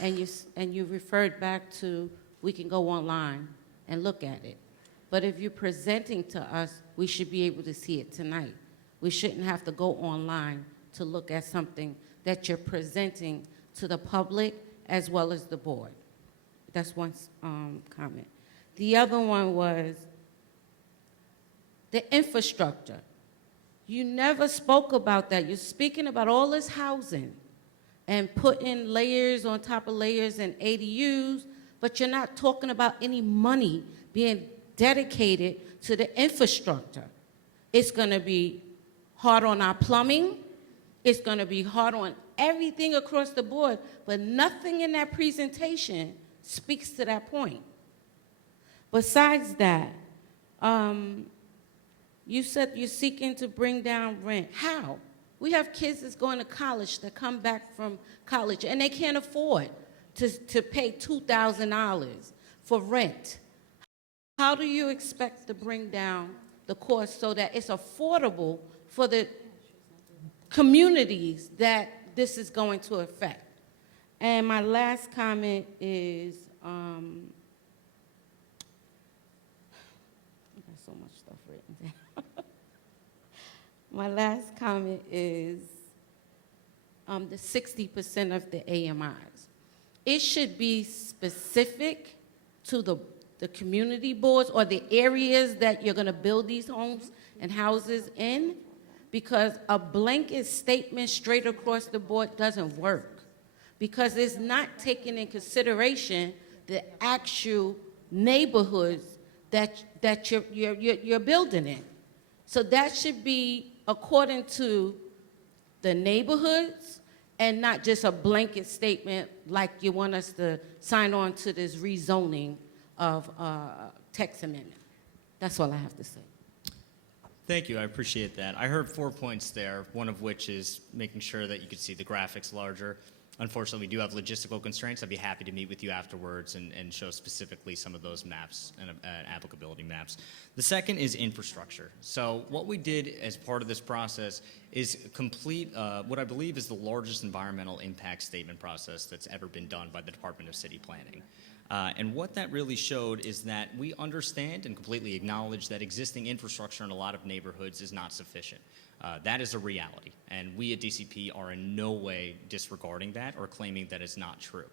And you referred back to we can go online and look at it. But if you're presenting to us, we should be able to see it tonight. We shouldn't have to go online to look at something that you're presenting to the public as well as the board. That's one comment. The other one was the infrastructure. You never spoke about that. You're speaking about all this housing and putting layers on top of layers and ADUs, but you're not talking about any money being dedicated to the infrastructure. It's going to be hard on our plumbing. It's going to be hard on everything across the board, but nothing in that presentation speaks to that point. Besides that, you said you're seeking to bring down rent. How? We have kids that's going to college that come back from college and they can't afford to pay $2,000 for rent. How do you expect to bring down the cost so that it's affordable for the communities that this is going to affect? And my last comment is, I got so much stuff written down. My last comment is the 60% of the AMIs. It should be specific to the community boards or the areas that you're going to build these homes and houses in, because a blanket statement straight across the board doesn't work, because it's not taking in consideration the actual neighborhoods that you're building in. So that should be according to the neighborhoods and not just a blanket statement like you want us to sign on to this rezoning of text amendment. That's all I have to say. Thank you. I appreciate that. I heard 4 points there, one of which is making sure that you could see the graphics larger. Unfortunately, we do have logistical constraints. I'd be happy to meet with you afterwards and show specifically some of those maps and applicability maps. The second is infrastructure. So what we did as part of this process is complete what I believe is the largest environmental impact statement process that's ever been done by the Department of City Planning. And what that really showed is that we understand and completely acknowledge that existing infrastructure in a lot of neighborhoods is not sufficient. That is a reality, and we at DCP are in no way disregarding that or claiming that it's not true.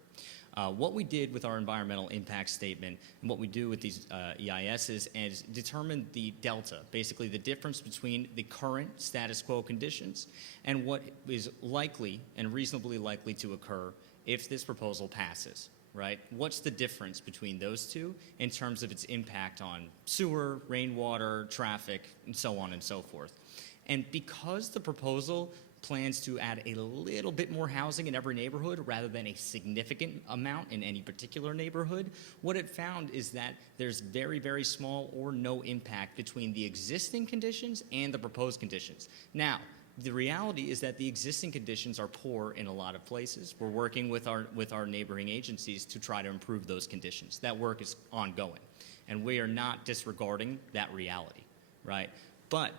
What we did with our environmental impact statement and what we do with these EISs is determine the delta, basically the difference between the current status quo conditions and what is likely and reasonably likely to occur if this proposal passes. Right? What's the difference between those two in terms of its impact on sewer, rainwater, traffic, and so on and so forth? And because the proposal plans to add a little bit more housing in every neighborhood rather than a significant amount in any particular neighborhood, what it found is that there's very, very small or no impact between the existing conditions and the proposed conditions. Now, the reality is that the existing conditions are poor in a lot of places. We're working with our neighboring agencies to try to improve those conditions. That work is ongoing, and we are not disregarding that reality, right? But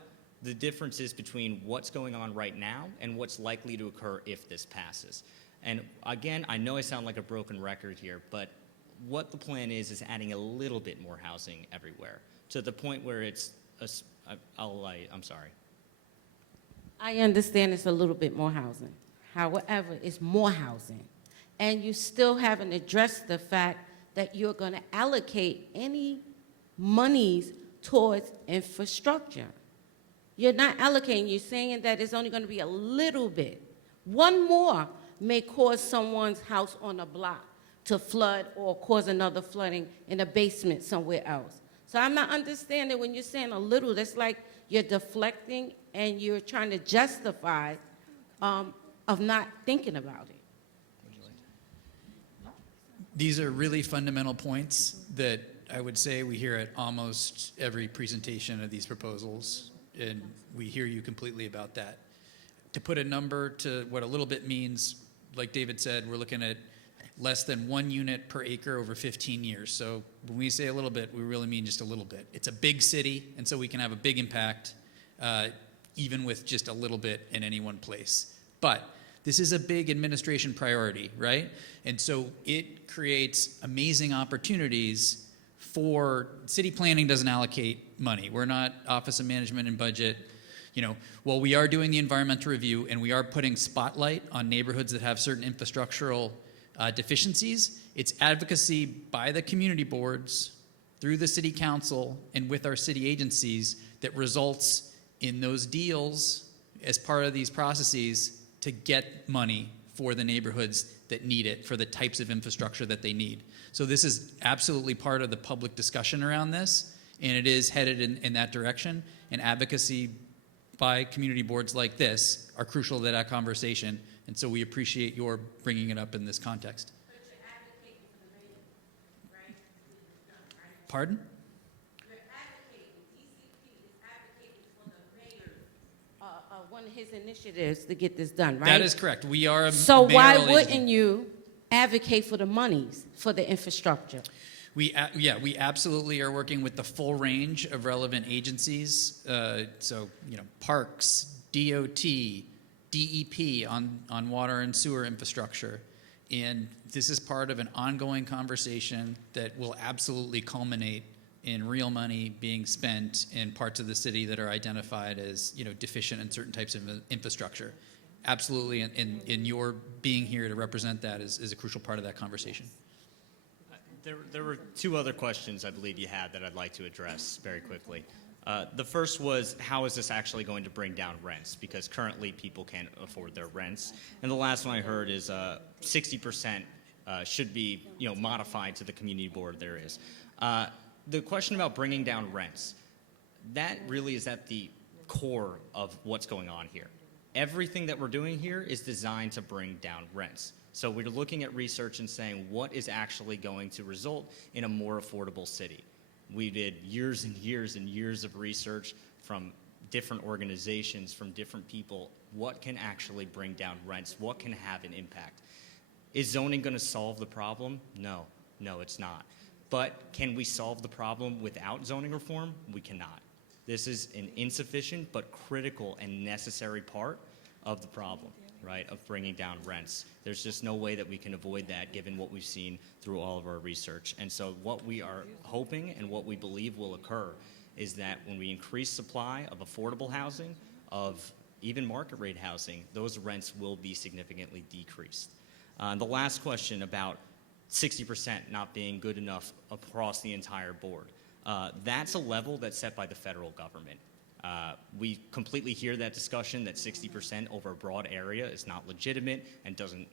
the difference is between what's going on right now and what's likely to occur if this passes. And again, I know I sound like a broken record here, but what the plan is adding a little bit more housing everywhere to the point where it's, I'm sorry. I understand it's a little bit more housing. However, it's more housing. And you still haven't addressed the fact that you're going to allocate any monies towards infrastructure. You're not allocating. You're saying that it's only going to be a little bit. One more may cause someone's house on a block to flood or cause another flooding in a basement somewhere else. So I'm not understanding when you're saying a little, that's like you're deflecting and you're trying to justify of not thinking about it. These are really fundamental points that I would say we hear at almost every presentation of these proposals, and we hear you completely about that. To put a number to what a little bit means, like David said, we're looking at less than 1 unit per acre over 15 years. So when we say a little bit, we really mean just a little bit. It's a big city, and so we can have a big impact even with just a little bit in any one place. But this is a big administration priority, right? And so it creates amazing opportunities for city planning. Doesn't allocate money. We're not Office of Management and Budget. You know, while we are doing the environmental review and we are putting spotlight on neighborhoods that have certain infrastructural deficiencies, it's advocacy by the community boards through the city council and with our city agencies that results in those deals as part of these processes to get money for the neighborhoods that need it, for the types of infrastructure that they need. So this is absolutely part of the public discussion around this, and it is headed in that direction, and advocacy by community boards like this are crucial to that conversation, and so we appreciate your bringing it up in this context. But you're advocating for the mayor, right? Pardon? You're advocating, DCP is advocating for the mayor, one of his initiatives to get this done, right? That is correct. We are a So why mayoral wouldn't agency. you advocate for the monies for the infrastructure? We absolutely are working with the full range of relevant agencies. So, you know, parks, DOT, DEP on water and sewer infrastructure. And this is part of an ongoing conversation that will absolutely culminate in real money being spent in parts of the city that are identified as, you know, deficient in certain types of infrastructure. Absolutely, and your being here to represent that is a crucial part of that conversation. There were two other questions I believe you had that I'd like to address very quickly. The first was, how is this actually going to bring down rents? Because currently people can't afford their rents. And the last one I heard is 60% should be, you know, modified to the community board there is. The question about bringing down rents, that really is at the core of what's going on here. Everything that we're doing here is designed to bring down rents. So we're looking at research and saying what is actually going to result in a more affordable city. We did years and years and years of research from different organizations, from different people, what can actually bring down rents, what can have an impact. Is zoning going to solve the problem? No, it's not. But can we solve the problem without zoning reform? We cannot. This is an insufficient but critical and necessary part of the problem, right, of bringing down rents. There's just no way that we can avoid that given what we've seen through all of our research. And so what we are hoping and what we believe will occur is that when we increase supply of affordable housing, of even market rate housing, those rents will be significantly decreased. The last question about 60% not being good enough across the entire board. That's a level that's set by the federal government. We completely hear that discussion that 60% over a broad area is not legitimate and doesn't,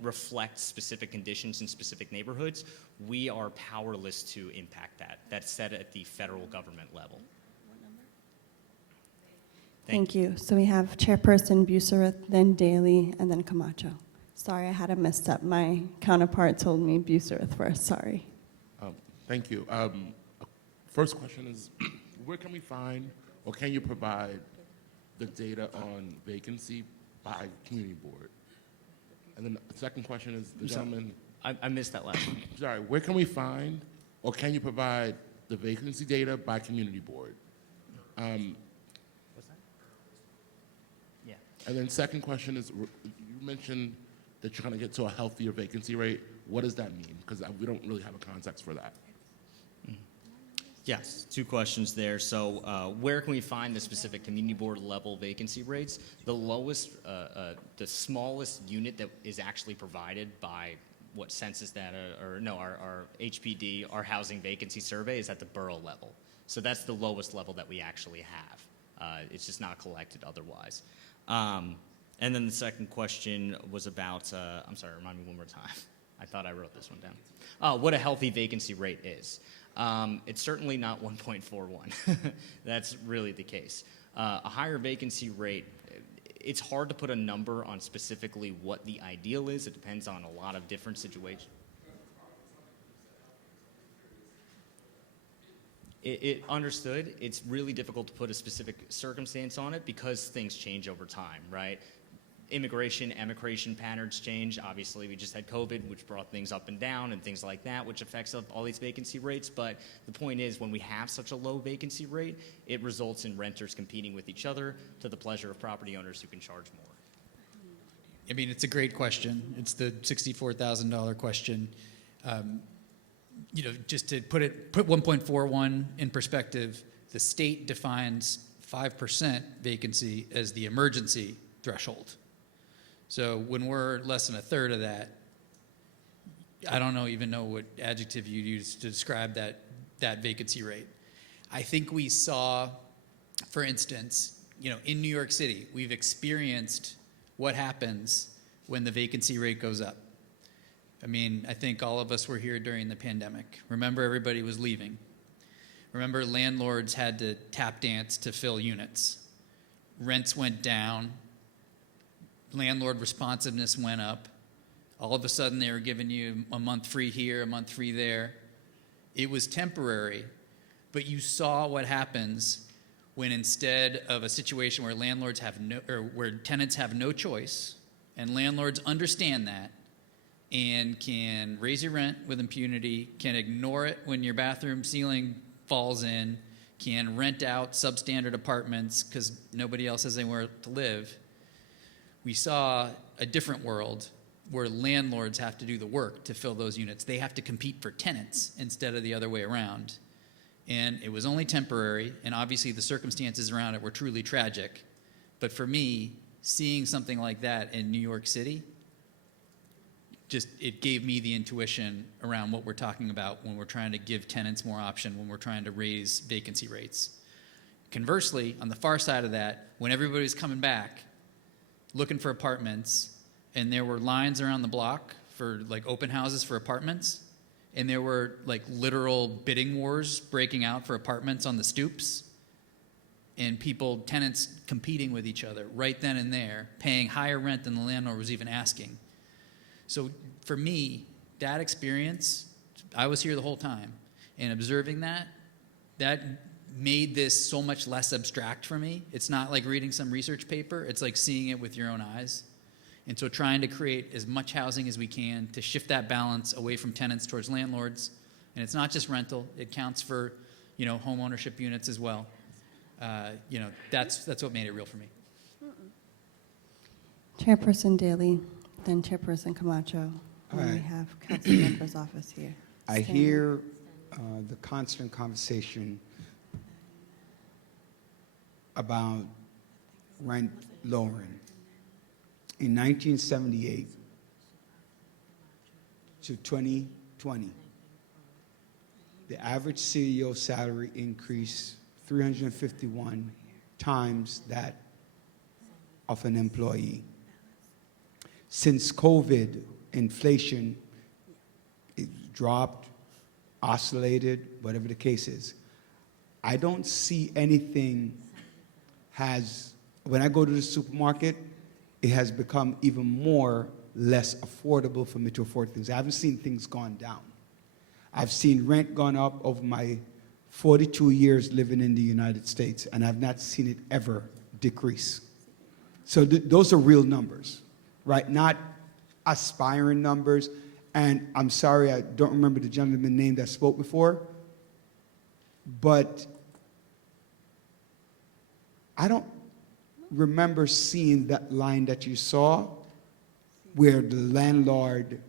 reflect specific conditions in specific neighborhoods. We are powerless to impact that. That's set at the federal government level. Thank you. So we have Chairperson Buserith, then Daly, and then Camacho. Sorry, I had a misstep. My counterpart told me Buserith first. Sorry. Thank you. First question is, where can we find or can you provide the data on vacancy by community board? And then the second question is, the gentleman... I missed that last one. Sorry, where can we find or can you provide the vacancy data by community board? What's that? Yeah. And then second question is, you mentioned that you're going to get to a healthier vacancy rate. What does that mean? Because we don't really have a context for that. Yes, two questions there. So where can we find the specific community board level vacancy rates? The lowest, the smallest unit that is actually provided by what census data, our HPD, our housing vacancy survey, is at the borough level. So that's the lowest level that we actually have. It's just not collected otherwise. And then the second question was about, I'm sorry, remind me one more time. I thought I wrote this one down. What a healthy vacancy rate is. It's certainly not 1.41. That's really the case. A higher vacancy rate, it's hard to put a number on specifically what the ideal is. It depends on a lot of different situations. It understood. It's really difficult to put a specific circumstance on it because things change over time, right? Immigration, emigration patterns change. Obviously, we just had COVID, which brought things up and down and things like that, which affects all these vacancy rates. But the point is, when we have such a low vacancy rate, it results in renters competing with each other to the pleasure of property owners who can charge more. I mean, it's a great question. It's the $64,000 question. Just to put 1.41 in perspective, the state defines 5% vacancy as the emergency threshold. So when we're less than a third of that, I don't even know what adjective you'd use to describe that vacancy rate. I think we saw, for instance, in New York City, we've experienced what happens when the vacancy rate goes up. I mean, I think all of us were here during the pandemic. Remember, everybody was leaving. Remember, landlords had to tap dance to fill units. Rents went down. Landlord responsiveness went up. All of a sudden, they were giving you a month free here, a month free there. It was temporary, but you saw what happens when instead of a situation where where tenants have no choice, and landlords understand that, and can raise your rent with impunity, can ignore it when your bathroom ceiling falls in, can rent out substandard apartments because nobody else has anywhere to live. We saw a different world where landlords have to do the work to fill those units. They have to compete for tenants instead of the other way around. And it was only temporary, and obviously the circumstances around it were truly tragic. But for me, seeing something like that in New York City, it gave me the intuition around what we're talking about when we're trying to give tenants more option, when we're trying to raise vacancy rates. Conversely, on the far side of that, when everybody was coming back, looking for apartments, and there were lines around the block for open houses for apartments, and there were literal bidding wars breaking out for apartments on the stoops, and tenants competing with each other right then and there, paying higher rent than the landlord was even asking. So for me, that experience, I was here the whole time, and observing that made this so much less abstract for me. It's not like reading some research paper. It's like seeing it with your own eyes. And so trying to create as much housing as we can to shift that balance away from tenants towards landlords. And it's not just rental, it counts for, home ownership units as well. That's what made it real for me. Chairperson Daly, then Chairperson Camacho. And we Alright. have council member's office here. I Stand. hear the constant conversation about rent lowering. In 1978 to 2020, the average CEO salary increased 351 times that of an employee. Since COVID, inflation it dropped, oscillated, whatever the case is. I don't see anything when I go to the supermarket, it has become even more less affordable for me to afford things. I haven't seen things gone down. I've seen rent gone up over my 42 years living in the United States, and I've not seen it ever decrease. So those are real numbers, right? Not aspiring numbers. And I'm sorry, I don't remember the gentleman's name that spoke before, but I don't remember seeing that line that you saw where the landlord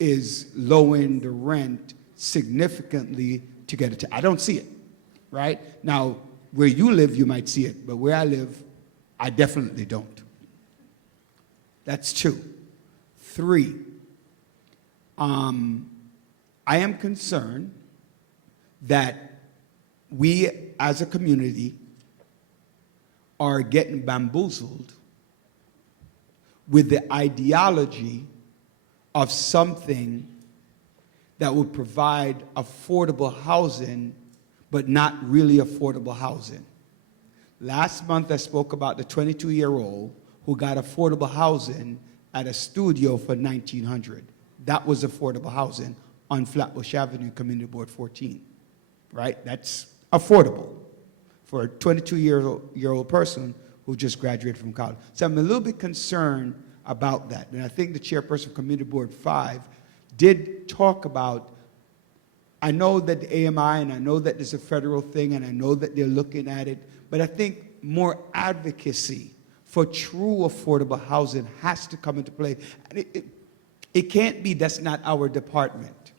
is lowering the rent significantly to get it. I don't see it, right? Now, where you live, you might see it, but where I live, I definitely don't. That's 2. 3, I am concerned that we as a community are getting bamboozled with the ideology of something that would provide affordable housing, but not really affordable housing. Last month, I spoke about the 22-year-old who got affordable housing at a studio for $1,900. That was affordable housing on Flatbush Avenue, Community Board 14, right? That's affordable for a 22-year-old person who just graduated from college. So I'm a little bit concerned about that. And I think the chairperson of Community Board 5 did talk about, I know that the AMI, and I know that there's a federal thing, and I know that they're looking at it, but I think more advocacy for true affordable housing has to come into play. And it can't be that's not our department.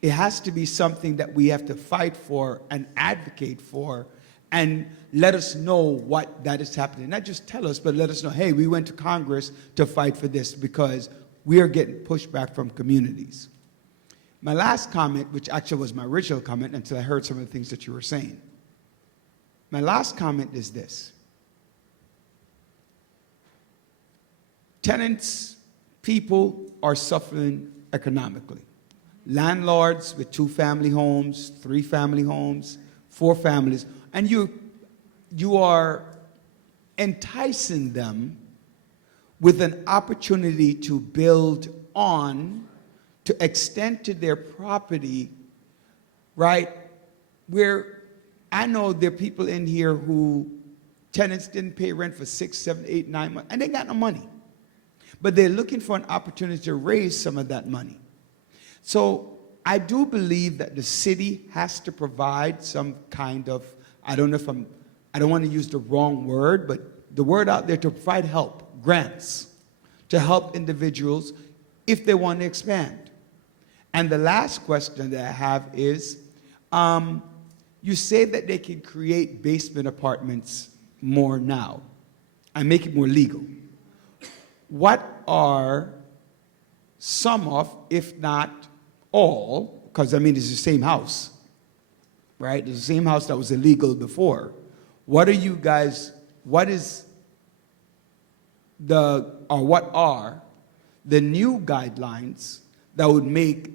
It has to be something that we have to fight for and advocate for and let us know what that is happening. Not just tell us, but let us know, hey, we went to Congress to fight for this because we are getting pushback from communities. My last comment, which actually was my original comment until I heard some of the things that you were saying. My last comment is this. Tenants, people are suffering economically. Landlords with 2-family homes, 3-family homes, 4 families, and you are enticing them with an opportunity to build on, to extend to their property, right? Where I know there are people in here who tenants didn't pay rent for 6, 7, 8, 9 months, and they got no money. But they're looking for an opportunity to raise some of that money. So I do believe that the city has to provide some kind of, I don't want to use the wrong word, but the word out there to provide help, grants, to help individuals if they want to expand. And the last question that I have is, you say that they can create basement apartments more now and make it more legal. What are some of, if not all, because I mean it's the same house, right? It's the same house that was illegal before. What are you guys, what are the new guidelines that would make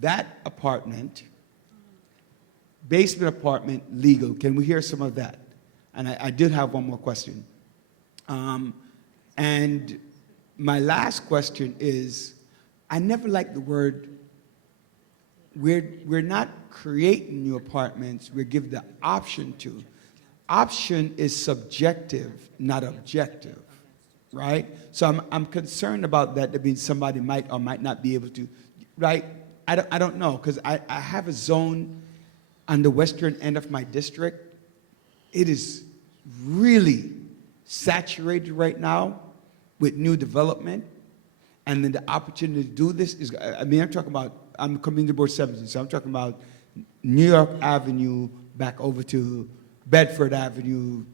that apartment, basement apartment, legal? Can we hear some of that? And I did have one more question. And my last question is, I never liked the word, we're not creating new apartments, we're given the option to. Option is subjective, not objective, right? So I'm concerned about that. That means somebody might or might not be able to, right? I don't know, because I have a zone on the western end of my district. It is really saturated right now with new development. And then the opportunity to do this is, I mean, I'm Community Board 17, so I'm talking about New York Avenue back over to Bedford Avenue,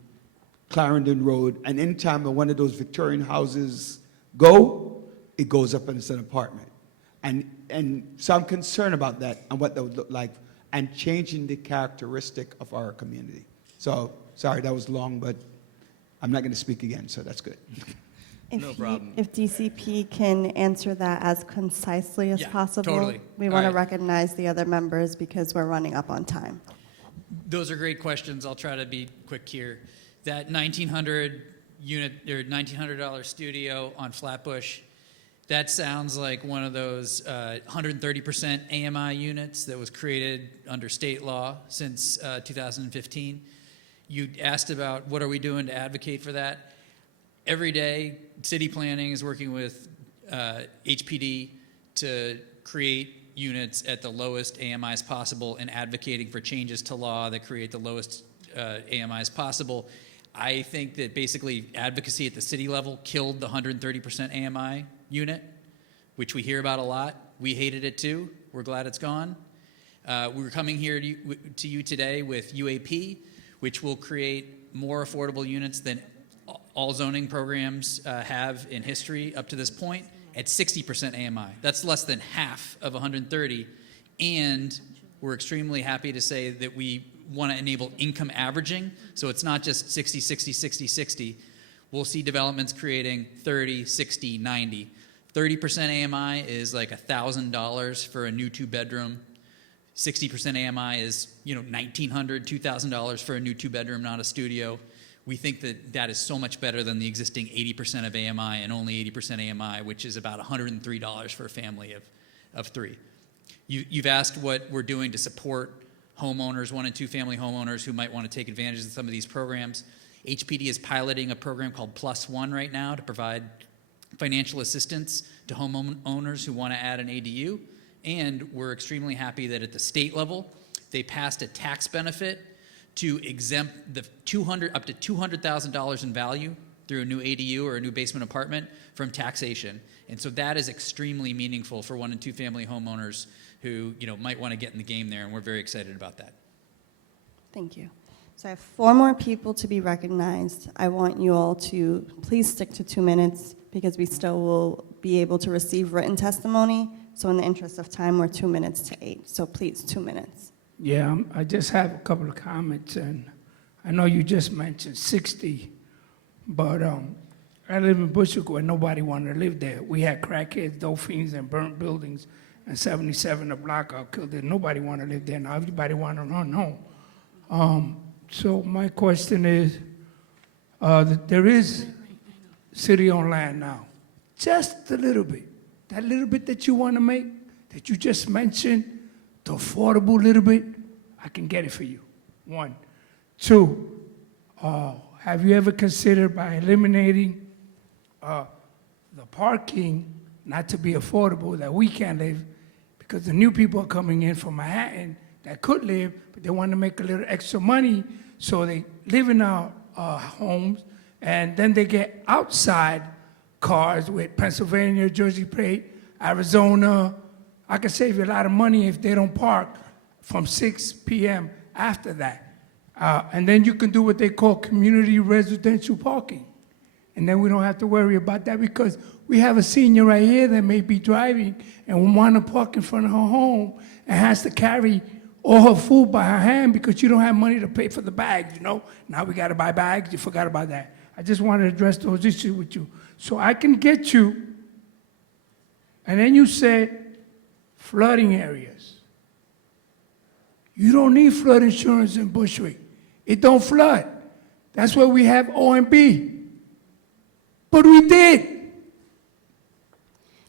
Clarendon Road, and anytime one of those Victorian houses it goes up into an apartment. And so I'm concerned about that and what that would look like and changing the characteristic of our community. So, sorry, that was long, but I'm not going to speak again, so that's good. No problem. If DCP can answer that as concisely as Yeah, possible. totally. We All want to right. recognize the other members because we're running up on time. Those are great questions. I'll try to be quick here. That 1,900 unit or $1,900 studio on Flatbush, that sounds like one of those 130% AMI units that was created under state law since 2015. You asked about what are we doing to advocate for that. Every day, city planning is working with HPD to create units at the lowest AMIs possible and advocating for changes to law that create the lowest AMIs possible. I think that basically advocacy at the city level killed the 130% AMI unit, which we hear about a lot. We hated it too. We're glad it's gone. We're coming here to you today with UAP, which will create more affordable units than all zoning programs have in history up to this point at 60% AMI. That's less than half of 130. And we're extremely happy to say that we want to enable income averaging. So it's not just 60, 60, 60, 60. We'll see developments creating 30, 60, 90. 30% AMI is like $1,000 for a new 2-bedroom. 60% AMI is, $1,900, $2,000 for a new 2-bedroom, not a studio. We think that that is so much better than the existing 80% of AMI and only 80% AMI, which is about $103 for a family of 3. You've asked what we're doing to support homeowners, 1- and 2-family homeowners who might want to take advantage of some of these programs. HPD is piloting a program called Plus One right now to provide financial assistance to homeowners who want to add an ADU. And we're extremely happy that at the state level, they passed a tax benefit to exempt the up to $200,000 in value through a new ADU or a new basement apartment from taxation. And so that is extremely meaningful for 1- and 2-family homeowners who might want to get in the game there, and we're very excited about that. Thank you. So I have 4 more people to be recognized. I want you all to please stick to 2 minutes because we still will be able to receive written testimony. So in the interest of time, we're 2 minutes to 8. So please, 2 minutes. Yeah, I just have a couple of comments, and I know you just mentioned 60, but I live in Bushwick where nobody wanted to live there. We had crackheads, dope fiends, and burnt buildings, and 77 a block out killed there. Nobody wanted to live there. Now everybody wanted to run home. So my question is, there is city-owned land now, just a little bit. That little bit that you want to make, that you just mentioned, the affordable little bit, I can get it for you. 1. 2, have you ever considered by eliminating the parking not to be affordable, that we can't live, because the new people are coming in from Manhattan that could live, but they want to make a little extra money, so they live in our homes, and then they get outside cars with Pennsylvania, Jersey plate, Arizona. I can save you a lot of money if they don't park from 6 p.m. after that. And then you can do what they call community residential parking. And then we don't have to worry about that because we have a senior right here that may be driving and want to park in front of her home and has to carry all her food by her hand because you don't have money to pay for the bags, Now we got to buy bags. You forgot about that. I just wanted to address those issues with you. So I can get you, and then you said flooding areas. You don't need flood insurance in Bushwick. It don't flood. That's why we have OMB. But we did.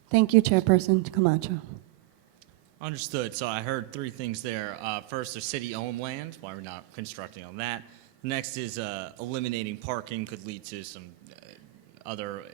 Thank you, Chairperson Camacho. Understood. So I heard 3 things there. First, there's city-owned land. Why we're not constructing on that. Next is eliminating parking could lead to some other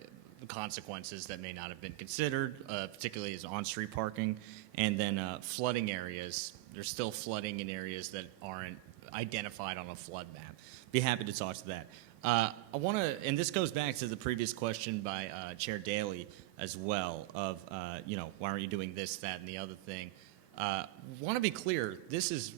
consequences that may not have been considered, particularly as on-street parking, and then flooding areas. There's still flooding in areas that aren't identified on a flood map. Be happy to talk to that. I want to, and this goes back to the previous question by Chair Daley as well, of, why aren't you doing this, that, and the other thing? Want to be clear, this is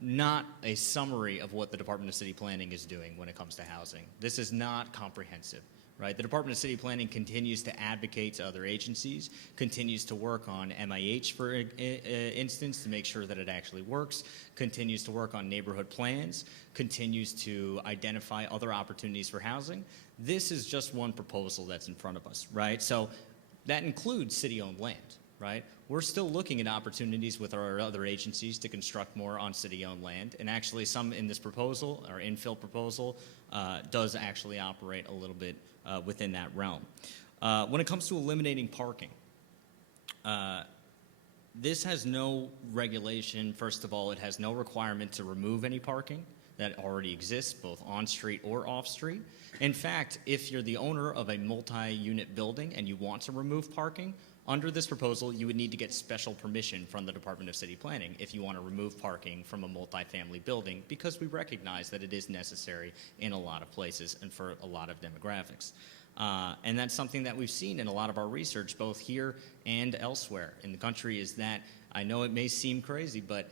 not a summary of what the Department of City Planning is doing when it comes to housing. This is not comprehensive, right? The Department of City Planning continues to advocate to other agencies, continues to work on MIH, for instance, to make sure that it actually works, continues to work on neighborhood plans, continues to identify other opportunities for housing. This is just one proposal that's in front of us, right? So that includes city-owned land, right? We're still looking at opportunities with our other agencies to construct more on city-owned land, and actually some in this proposal, our infill proposal, does actually operate a little bit within that realm. When it comes to eliminating parking, this has no regulation. First of all, it has no requirement to remove any parking that already exists, both on-street or off-street. In fact, if you're the owner of a multi-unit building and you want to remove parking, under this proposal, you would need to get special permission from the Department of City Planning if you want to remove parking from a multifamily building, because we recognize that it is necessary in a lot of places and for a lot of demographics. And that's something that we've seen in a lot of our research, both here and elsewhere in the country, is that, I know it may seem crazy, but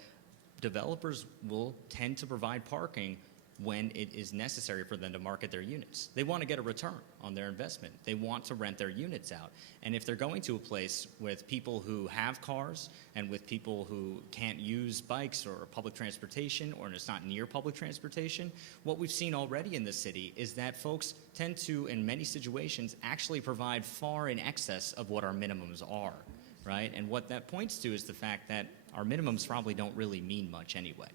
developers will tend to provide parking when it is necessary for them to market their units. They want to get a return on their investment. They want to rent their units out. And if they're going to a place with people who have cars and with people who can't use bikes or public transportation, or it's not near public transportation, what we've seen already in the city is that folks tend to, in many situations, actually provide far in excess of what our minimums are, right? And what that points to is the fact that our minimums probably don't really mean much anyway.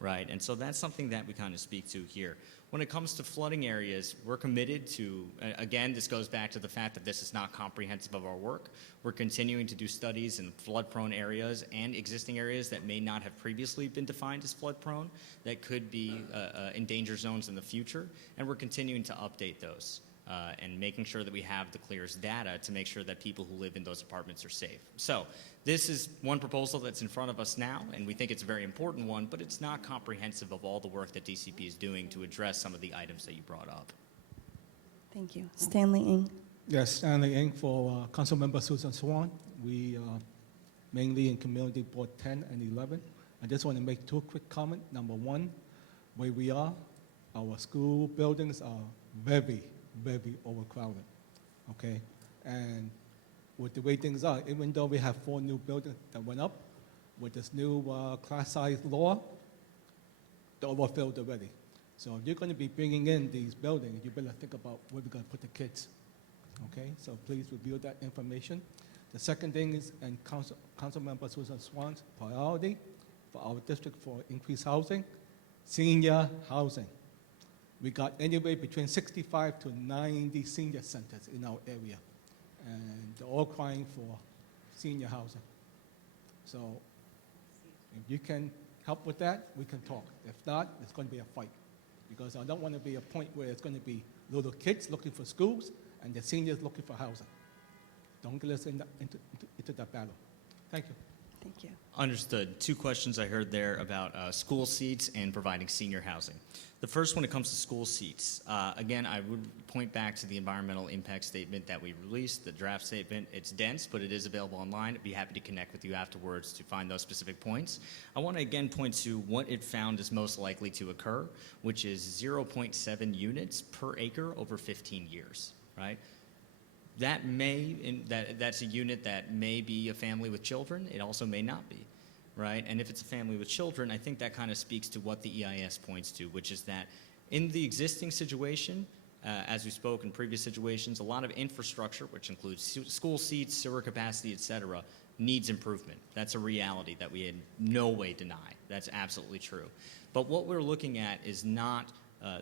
Right, and so that's something that we kind of speak to here. When it comes to flooding areas, we're committed to, again, this goes back to the fact that this is not comprehensive of our work. We're continuing to do studies in flood-prone areas and existing areas that may not have previously been defined as flood-prone, that could be in danger zones in the future, and we're continuing to update those. And making sure that we have the clearest data to make sure that people who live in those apartments are safe. So this is one proposal that's in front of us now, and we think it's a very important one, but it's not comprehensive of all the work that DCP is doing to address some of the items that you brought up. Thank you. Stanley Ng. Yes, Stanley Ng for Councilmember Susan Swan. We mainly in Community Board 10 and 11. I just want to make two quick comments. Number one, where we are, our school buildings are very overcrowded, okay? And with the way things are, even though we have 4 new buildings that went up, with this new class size law, they're overfilled already. So if you're going to be bringing in these buildings, you better think about where we're going to put the kids, okay? So please review that information. The second thing is, and Councilmember Susan Swan's priority for our district for increased housing, senior housing. We got anywhere between 65 to 90 senior centers in our area, and they're all crying for senior housing. So if you can help with that, we can talk. If not, it's going to be a fight, because I don't want to be a point where it's going to be little kids looking for schools and the seniors looking for housing. Don't get us into that battle. Thank you. Thank you. Understood. 2 questions I heard there about school seats and providing senior housing. The first, when it comes to school seats, again, I would point back to the environmental impact statement that we released, the draft statement. It's dense, but it is available online. I'd be happy to connect with you afterwards to find those specific points. I want to again point to what it found is most likely to occur, which is 0.7 units per acre over 15 years, right? That's a unit that may be a family with children. It also may not be, right? And if it's a family with children, I think that kind of speaks to what the EIS points to, which is that in the existing situation, as we spoke in previous situations, a lot of infrastructure, which includes school seats, sewer capacity, et cetera, needs improvement. That's a reality that we in no way deny. That's absolutely true. But what we're looking at is not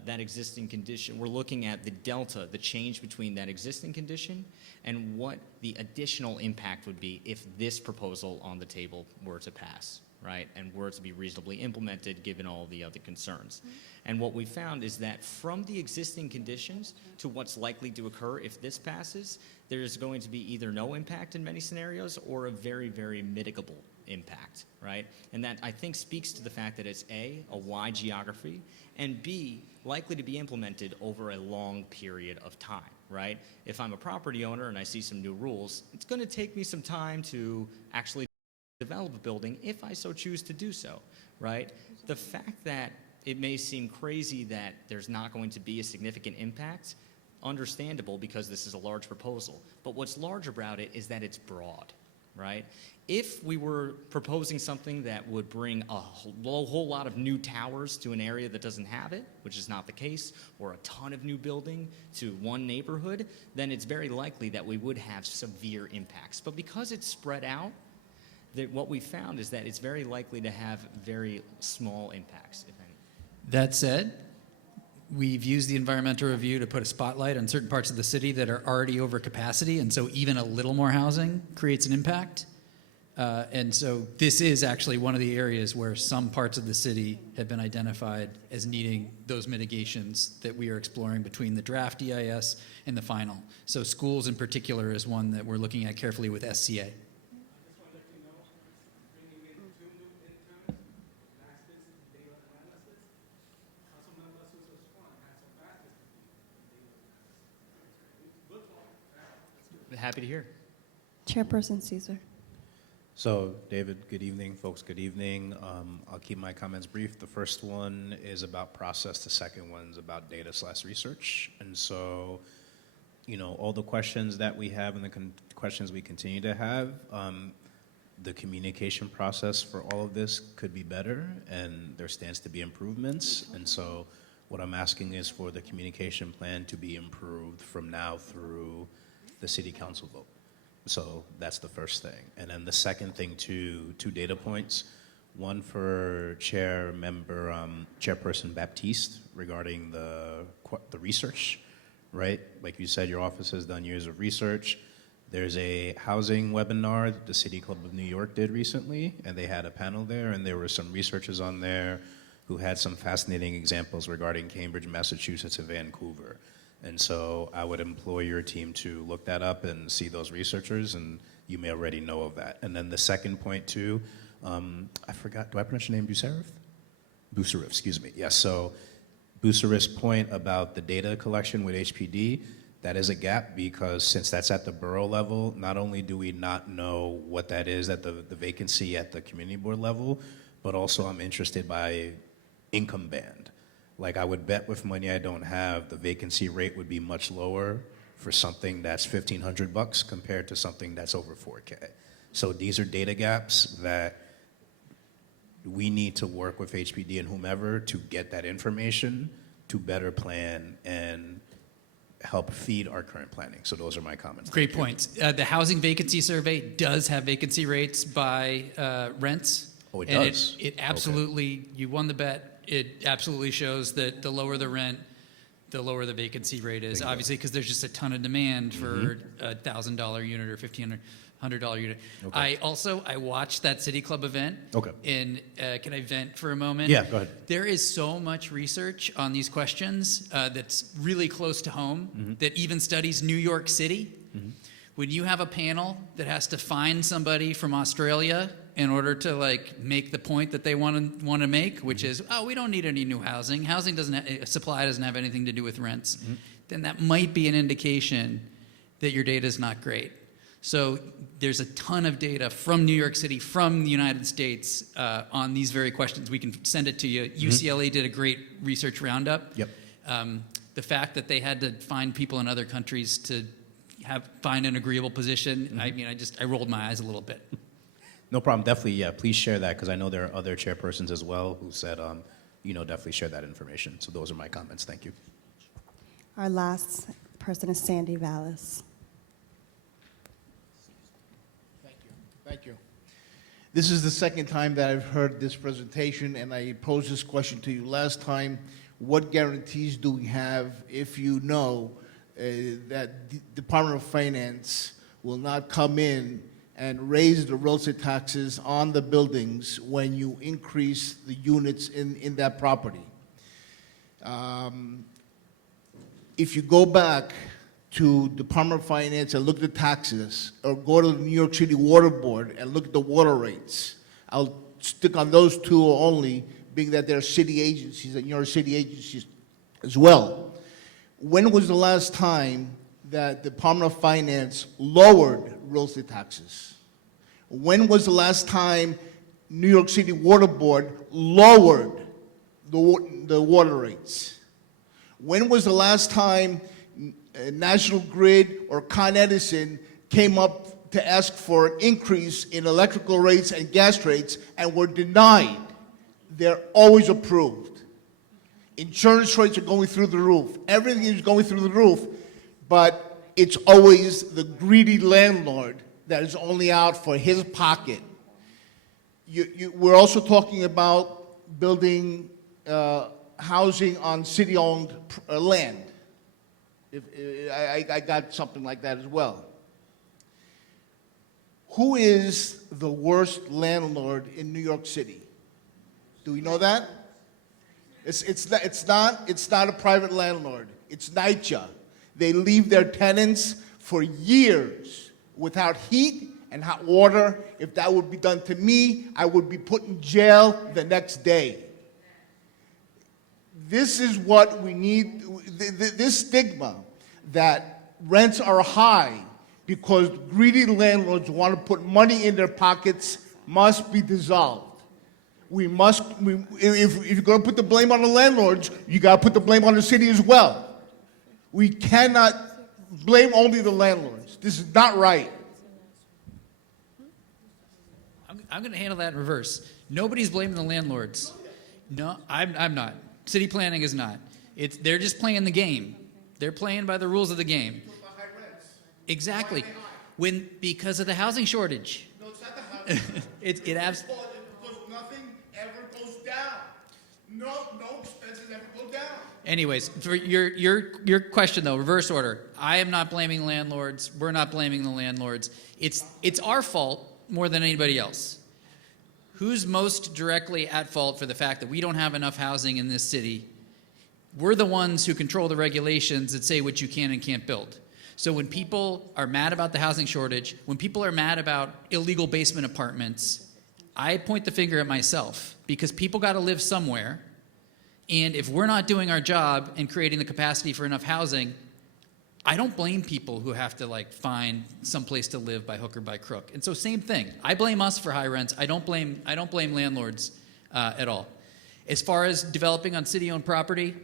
that existing condition. We're looking at the delta, the change between that existing condition and what the additional impact would be if this proposal on the table were to pass, right, and were to be reasonably implemented given all the other concerns. And what we found is that from the existing conditions to what's likely to occur if this passes, there's going to be either no impact in many scenarios or a very, very mitigable impact, right? And that, I think, speaks to the fact that it's A, a wide geography, and B, likely to be implemented over a long period of time, right? If I'm a property owner and I see some new rules, it's going to take me some time to actually develop a building if I so choose to do so, right? The fact that it may seem crazy that there's not going to be a significant impact, understandable because this is a large proposal. But what's large about it is that it's broad, right? If we were proposing something that would bring a whole lot of new towers to an area that doesn't have it, which is not the case, or a ton of new building to one neighborhood, then it's very likely that we would have severe impacts. But because it's spread out, what we found is that it's very likely to have very small impacts, if any. That said, we've used the environmental review to put a spotlight on certain parts of the city that are already over capacity, and so even a little more housing creates an impact. And so this is actually one of the areas where some parts of the city have been identified as needing those mitigations that we are exploring between the draft EIS and the final. So schools in particular is one that we're looking at carefully with SCA. Happy to hear. Chairperson Caesar. So, David, good evening. Folks, good evening. I'll keep my comments brief. The first one is about process. The second one's about data/research. And so, you know, all the questions that we have and the questions we continue to have, the communication process for all of this could be better, and there stands to be improvements. And so what I'm asking is for the communication plan to be improved from now through the city council vote. So that's the first thing. And then the second thing, two data points. One for Chairperson Baptiste regarding the research, right? Like you said, your office has done years of research. There's a housing webinar that the City Club of New York did recently, and they had a panel there, and there were some researchers on there who had some fascinating examples regarding Cambridge, Massachusetts, and Vancouver. And so I would implore your team to look that up and see those researchers, and you may already know of that. And then the second point too, I forgot, do I pronounce your name Buserif? Buserif, excuse me. Yes, so Buserif's point about the data collection with HPD, that is a gap because since that's at the borough level, not only do we not know what that is at the vacancy at the community board level, but also I'm interested by income band. Like I would bet with money I don't have, the vacancy rate would be much lower for something that's $1,500 compared to something that's over $4K. So these are data gaps that we need to work with HPD and whomever to get that information to better plan and help feed our current planning. So those are my comments. Great points. The housing vacancy survey does have vacancy rates by rents. Oh, it and does? It absolutely, you won the bet. It absolutely shows that the lower the rent, the lower the vacancy rate is. Obviously, because there's just a ton of demand for a $1,000 unit or $1,500 unit. Okay. I watched that City Club event. Okay. And can I vent for a moment? Yeah, go ahead. There is so much research on these questions that's really close to home that even studies New York City. When you have a panel that has to find somebody from Australia in order to like make the point that they want to make, which is, oh, we don't need any new housing. Supply doesn't have anything to do with rents. Then that might be an indication that your data is not great. So there's a ton of data from New York City, from the United States on these very questions. We can send it to you. UCLA did a great research roundup. Yep. The fact that they had to find people in other countries to find an agreeable position, I rolled my eyes a little bit. No problem. Definitely, yeah. Please share that because I know there are other chairpersons as well who said, definitely share that information. So those are my comments. Thank you. Our last person is Sandy Vallis. Thank you. This is the second time that I've heard this presentation, and I posed this question to you last time. What guarantees do we have if you know that the Department of Finance will not come in and raise the real estate taxes on the buildings when you increase the units in that property. If you go back to Department of Finance and look at the taxes, or go to the New York City Water Board and look at the water rates, I'll stick on those two only, being that they're city agencies and New York City agencies as well. When was the last time that the Department of Finance lowered real estate taxes? When was the last time New York City Water Board lowered the water rates? When was the last time National Grid or Con Edison came up to ask for an increase in electrical rates and gas rates and were denied? They're always approved. Insurance rates are going through the roof. Everything is going through the roof, but it's always the greedy landlord that is only out for his pocket. We're also talking about building housing on city-owned land. I got something like that as well. Who is the worst landlord in New York City? Do we know that? It's not a private landlord. It's NYCHA. They leave their tenants for years without heat and hot water. If that would be done to me, I would be put in jail the next day. This is what we need. This stigma that rents are high because greedy landlords want to put money in their pockets must be dissolved. If you're going to put the blame on the landlords, you got to put the blame on the city as well. We cannot blame only the landlords. This is not right. I'm going to handle that in reverse. Nobody's blaming the landlords. No, I'm not. City planning is not. They're just playing the game. They're playing by the rules of the game. Exactly. Because of the housing shortage. No, it's not the housing. Because nothing ever goes down. No expenses ever go down. Anyways, for your question though, reverse order. I am not blaming landlords. We're not blaming the landlords. It's our fault more than anybody else. Who's most directly at fault for the fact that we don't have enough housing in this city? We're the ones who control the regulations that say what you can and can't build. So when people are mad about the housing shortage, when people are mad about illegal basement apartments, I point the finger at myself because people got to live somewhere. And if we're not doing our job and creating the capacity for enough housing, I don't blame people who have to find some place to live by hook or by crook. And so same thing. I blame us for high rents. I don't blame landlords at all. As far as developing on city-owned property,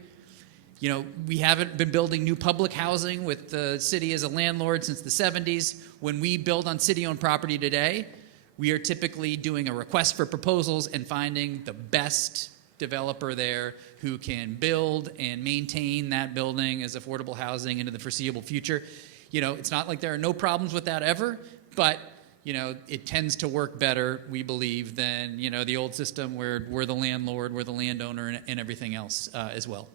we haven't been building new public housing with the city as a landlord since the 70s. When we build on city-owned property today, we are typically doing a request for proposals and finding the best developer there who can build and maintain that building as affordable housing into the foreseeable future. It's not like there are no problems with that ever, but it tends to work better, we believe, than the old system where we're the landlord, we're the landowner, and everything else as well.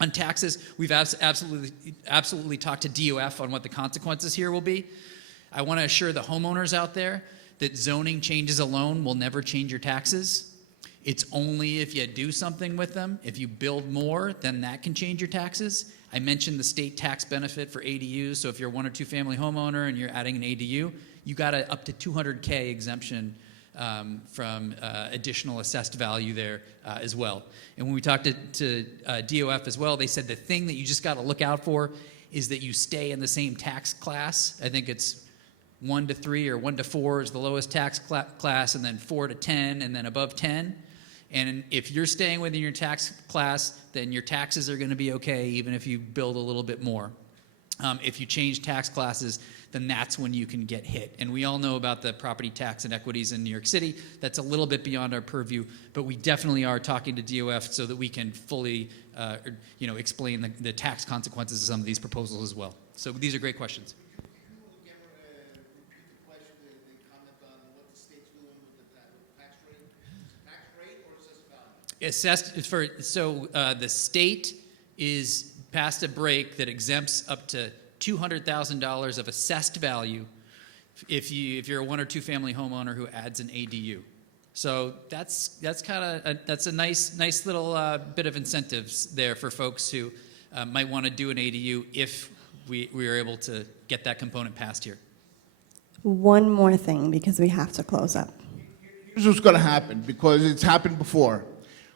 On taxes, we've absolutely talked to DOF on what the consequences here will be. I want to assure the homeowners out there that zoning changes alone will never change your taxes. It's only if you do something with them, if you build more, then that can change your taxes. I mentioned the state tax benefit for ADUs, so if you're a 1 or 2 family homeowner and you're adding an ADU, you got up to $200K exemption from additional assessed value there as well. And when we talked to DOF as well, they said the thing that you just got to look out for is that you stay in the same tax class. I think it's 1 to 3 or 1 to 4 is the lowest tax class, and then 4 to 10, and then above 10. And if you're staying within your tax class, then your taxes are going to be okay, even if you build a little bit more. If you change tax classes, then that's when you can get hit. And we all know about the property tax and equities in New York City. That's a little bit beyond our purview, but we definitely are talking to DOF so that we can fully explain the tax consequences of some of these proposals as well. So these are great questions. The state is passed a break that exempts up to $200,000 of assessed value if you're a 1 or 2 family homeowner who adds an ADU. So that's a nice little bit of incentives there for folks who might want to do an ADU if we are able to get that component passed here. One more thing, because we have to close up. Here's what's going to happen, because it's happened before.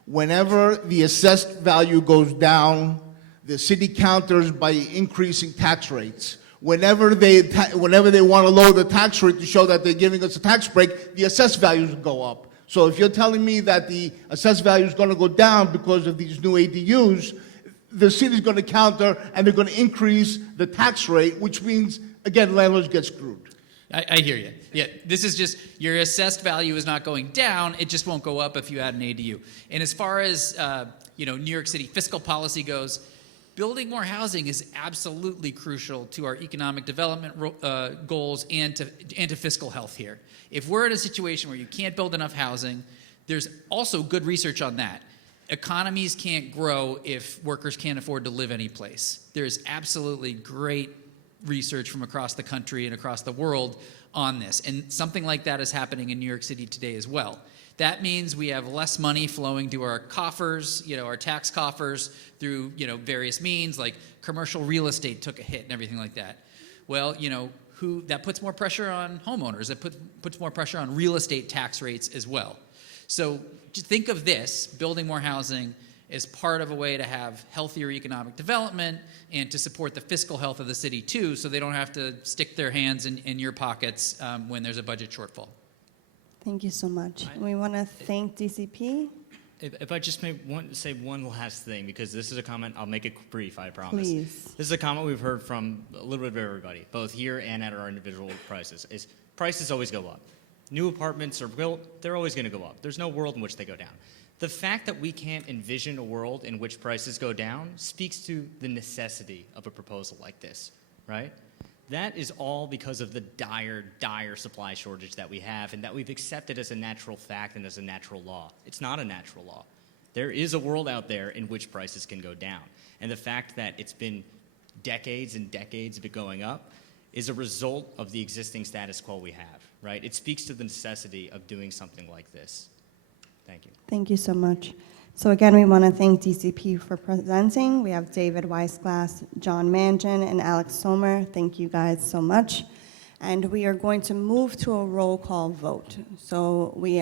Whenever the assessed value goes down, the city counters by increasing tax rates. Whenever they want to lower the tax rate to show that they're giving us a tax break, the assessed values go up. So if you're telling me that the assessed value is going to go down because of these new ADUs, the city's going to counter and they're going to increase the tax rate, which means, again, landlords get screwed. I hear you. Yeah, this is just your assessed value is not going down. It just won't go up if you add an ADU. And as far as New York City fiscal policy goes, building more housing is absolutely crucial to our economic development goals and to fiscal health here. If we're in a situation where you can't build enough housing, there's also good research on that. Economies can't grow if workers can't afford to live any place. There's absolutely great research from across the country and across the world on this. And something like that is happening in New York City today as well. That means we have less money flowing to our coffers, our tax coffers through, various means, like commercial real estate took a hit and everything like that. Well, that puts more pressure on homeowners. That puts more pressure on real estate tax rates as well. So just think of this, building more housing, as part of a way to have healthier economic development and to support the fiscal health of the city too, so they don't have to stick their hands in your pockets when there's a budget shortfall. Thank you so much. We want to thank DCP. If I just say one last thing, because this is a comment, I'll make it brief, I promise. Please. This is a comment we've heard from a little bit of everybody, both here and at our individual prices, is prices always go up. New apartments are built, they're always going to go up. There's no world in which they go down. The fact that we can't envision a world in which prices go down speaks to the necessity of a proposal like this, right? That is all because of the dire supply shortage that we have and that we've accepted as a natural fact and as a natural law. It's not a natural law. There is a world out there in which prices can go down. And the fact that it's been decades and decades of it going up is a result of the existing status quo we have, right? It speaks to the necessity of doing something like this. Thank you. Thank you so much. So again, we want to thank DCP for presenting. We have David Weissglass, John Mangan, and Alex Sommer. Thank you guys so much. And we are going to move to a roll call vote. So we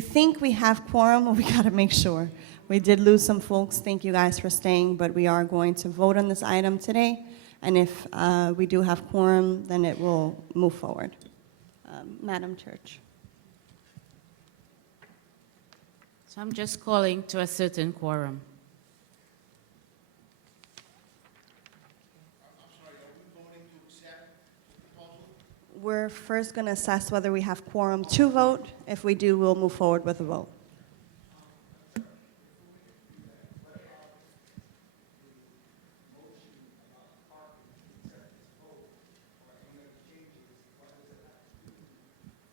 think we have quorum, but we got to make sure. We did lose some folks. Thank you guys for staying, but we are going to vote on this item today. And if we do have quorum, then it will move forward. Madam Church. So I'm just calling to a certain quorum. We're first going to assess whether we have quorum to vote. If we do, we'll move forward with a vote.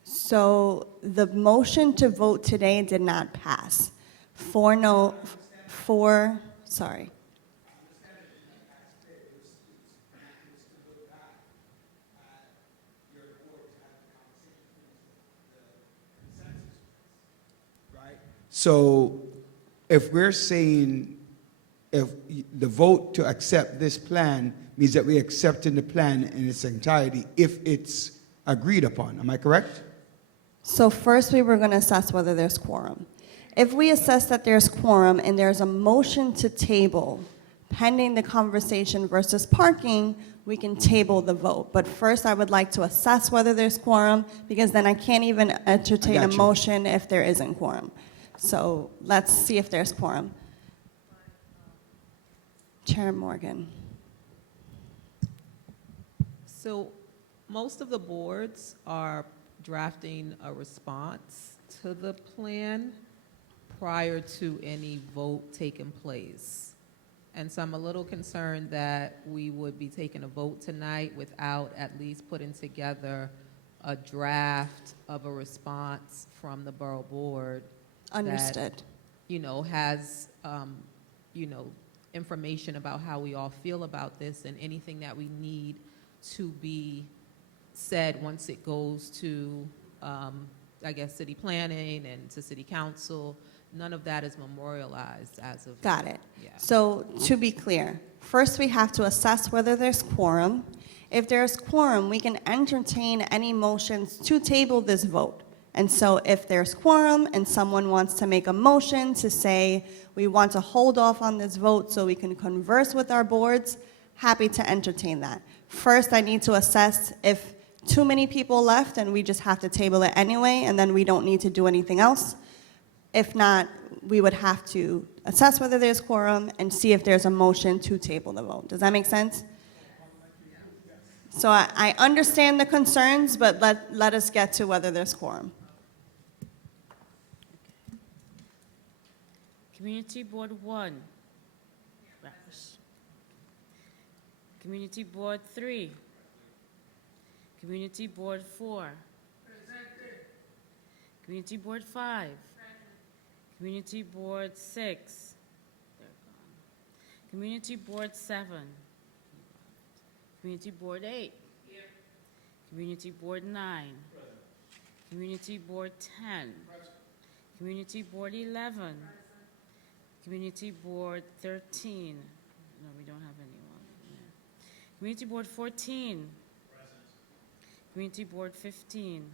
So the motion to vote today did not pass. Sorry. So if we're saying if the vote to accept this plan means that we're accepting the plan in its entirety if it's agreed upon, am I correct? So first we were going to assess whether there's quorum. If we assess that there's quorum and there's a motion to table pending the conversation versus parking, we can table the vote. But first I would like to assess whether there's quorum, because then I can't even entertain a motion if there isn't quorum. So let's see if there's quorum. Chair Morgan. So most of the boards are drafting a response to the plan prior to any vote taking place. And so I'm a little concerned that we would be taking a vote tonight without at least putting together a draft of a response from the borough board. Understood. That, has, information about how we all feel about this and anything that we need to be said once it goes to, I guess, city planning and to city council, none of that is memorialized as of. Got it. Yeah. So to be clear, first we have to assess whether there's quorum. If there's quorum, we can entertain any motions to table this vote. And so if there's quorum and someone wants to make a motion to say, we want to hold off on this vote so we can converse with our boards, happy to entertain that. First, I need to assess if too many people left and we just have to table it anyway, and then we don't need to do anything else. If not, we would have to assess whether there's quorum and see if there's a motion to table the vote. Does that make sense? So I understand the concerns, but let us get to whether there's quorum. Community Board 1. Rappers. Community Board 3. Community Board 4. Community Board 5. Community Board 6. They're gone. Community Board 7. Community Board 8. Community Board 9. Community Board 10. Community Board 11. Community Board 13. No, we don't have anyone. Yeah. Community Board 14. Community Board 15.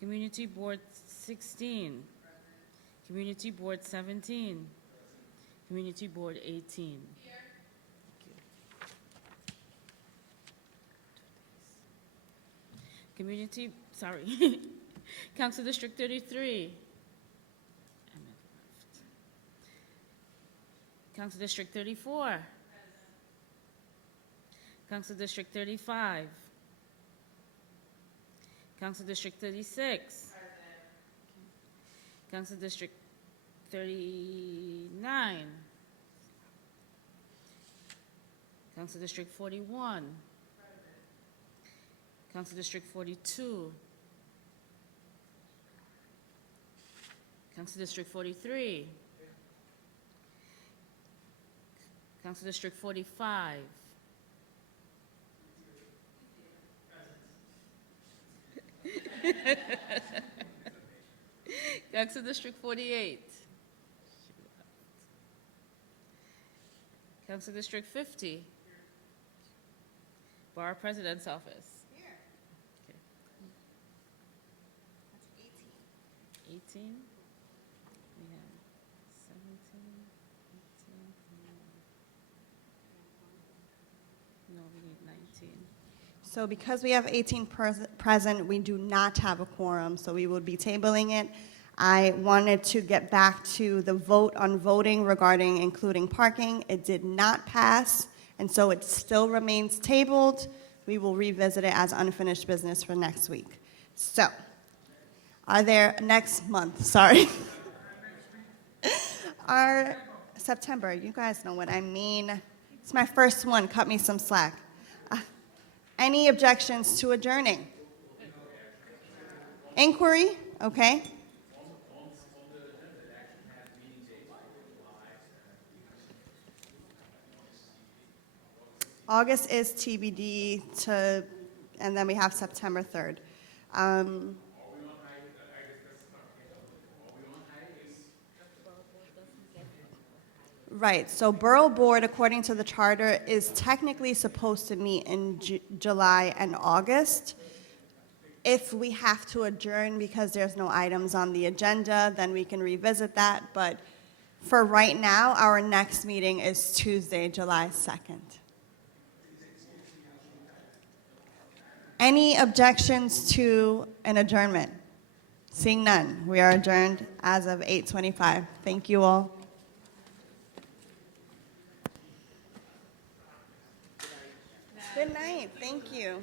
Community Board 16. Community Board 17. Community Board 18. Community, sorry, Council District 33. Council District 34. Council District 35. Council District 36. Council District 39. Council District 41. Council District 42. Council District 43. Council District 45. Council District 48. Council District 50. Borough President's Office. Here. Okay. That's 18. 18. We have 17, 18, no, we need 19. So because we have 18 present, we do not have a quorum, so we will be tabling it. I wanted to get back to the vote on voting regarding including parking. It did not pass, and so it still remains tabled. We will revisit it as unfinished business for next week. So, are there, next month, sorry. Our September, you guys know what I mean. It's my first one, cut me some slack. Any objections to adjourning? Inquiry, okay. August is TBD to, and then we have September 3rd. Right, so Borough Board, according to the charter, is technically supposed to meet in July and August. If we have to adjourn because there's no items on the agenda, then we can revisit that. But for right now, our next meeting is Tuesday, July 2nd. Any objections to an adjournment? Seeing none, we are adjourned as of 8:25. Thank you all. Good night, thank you.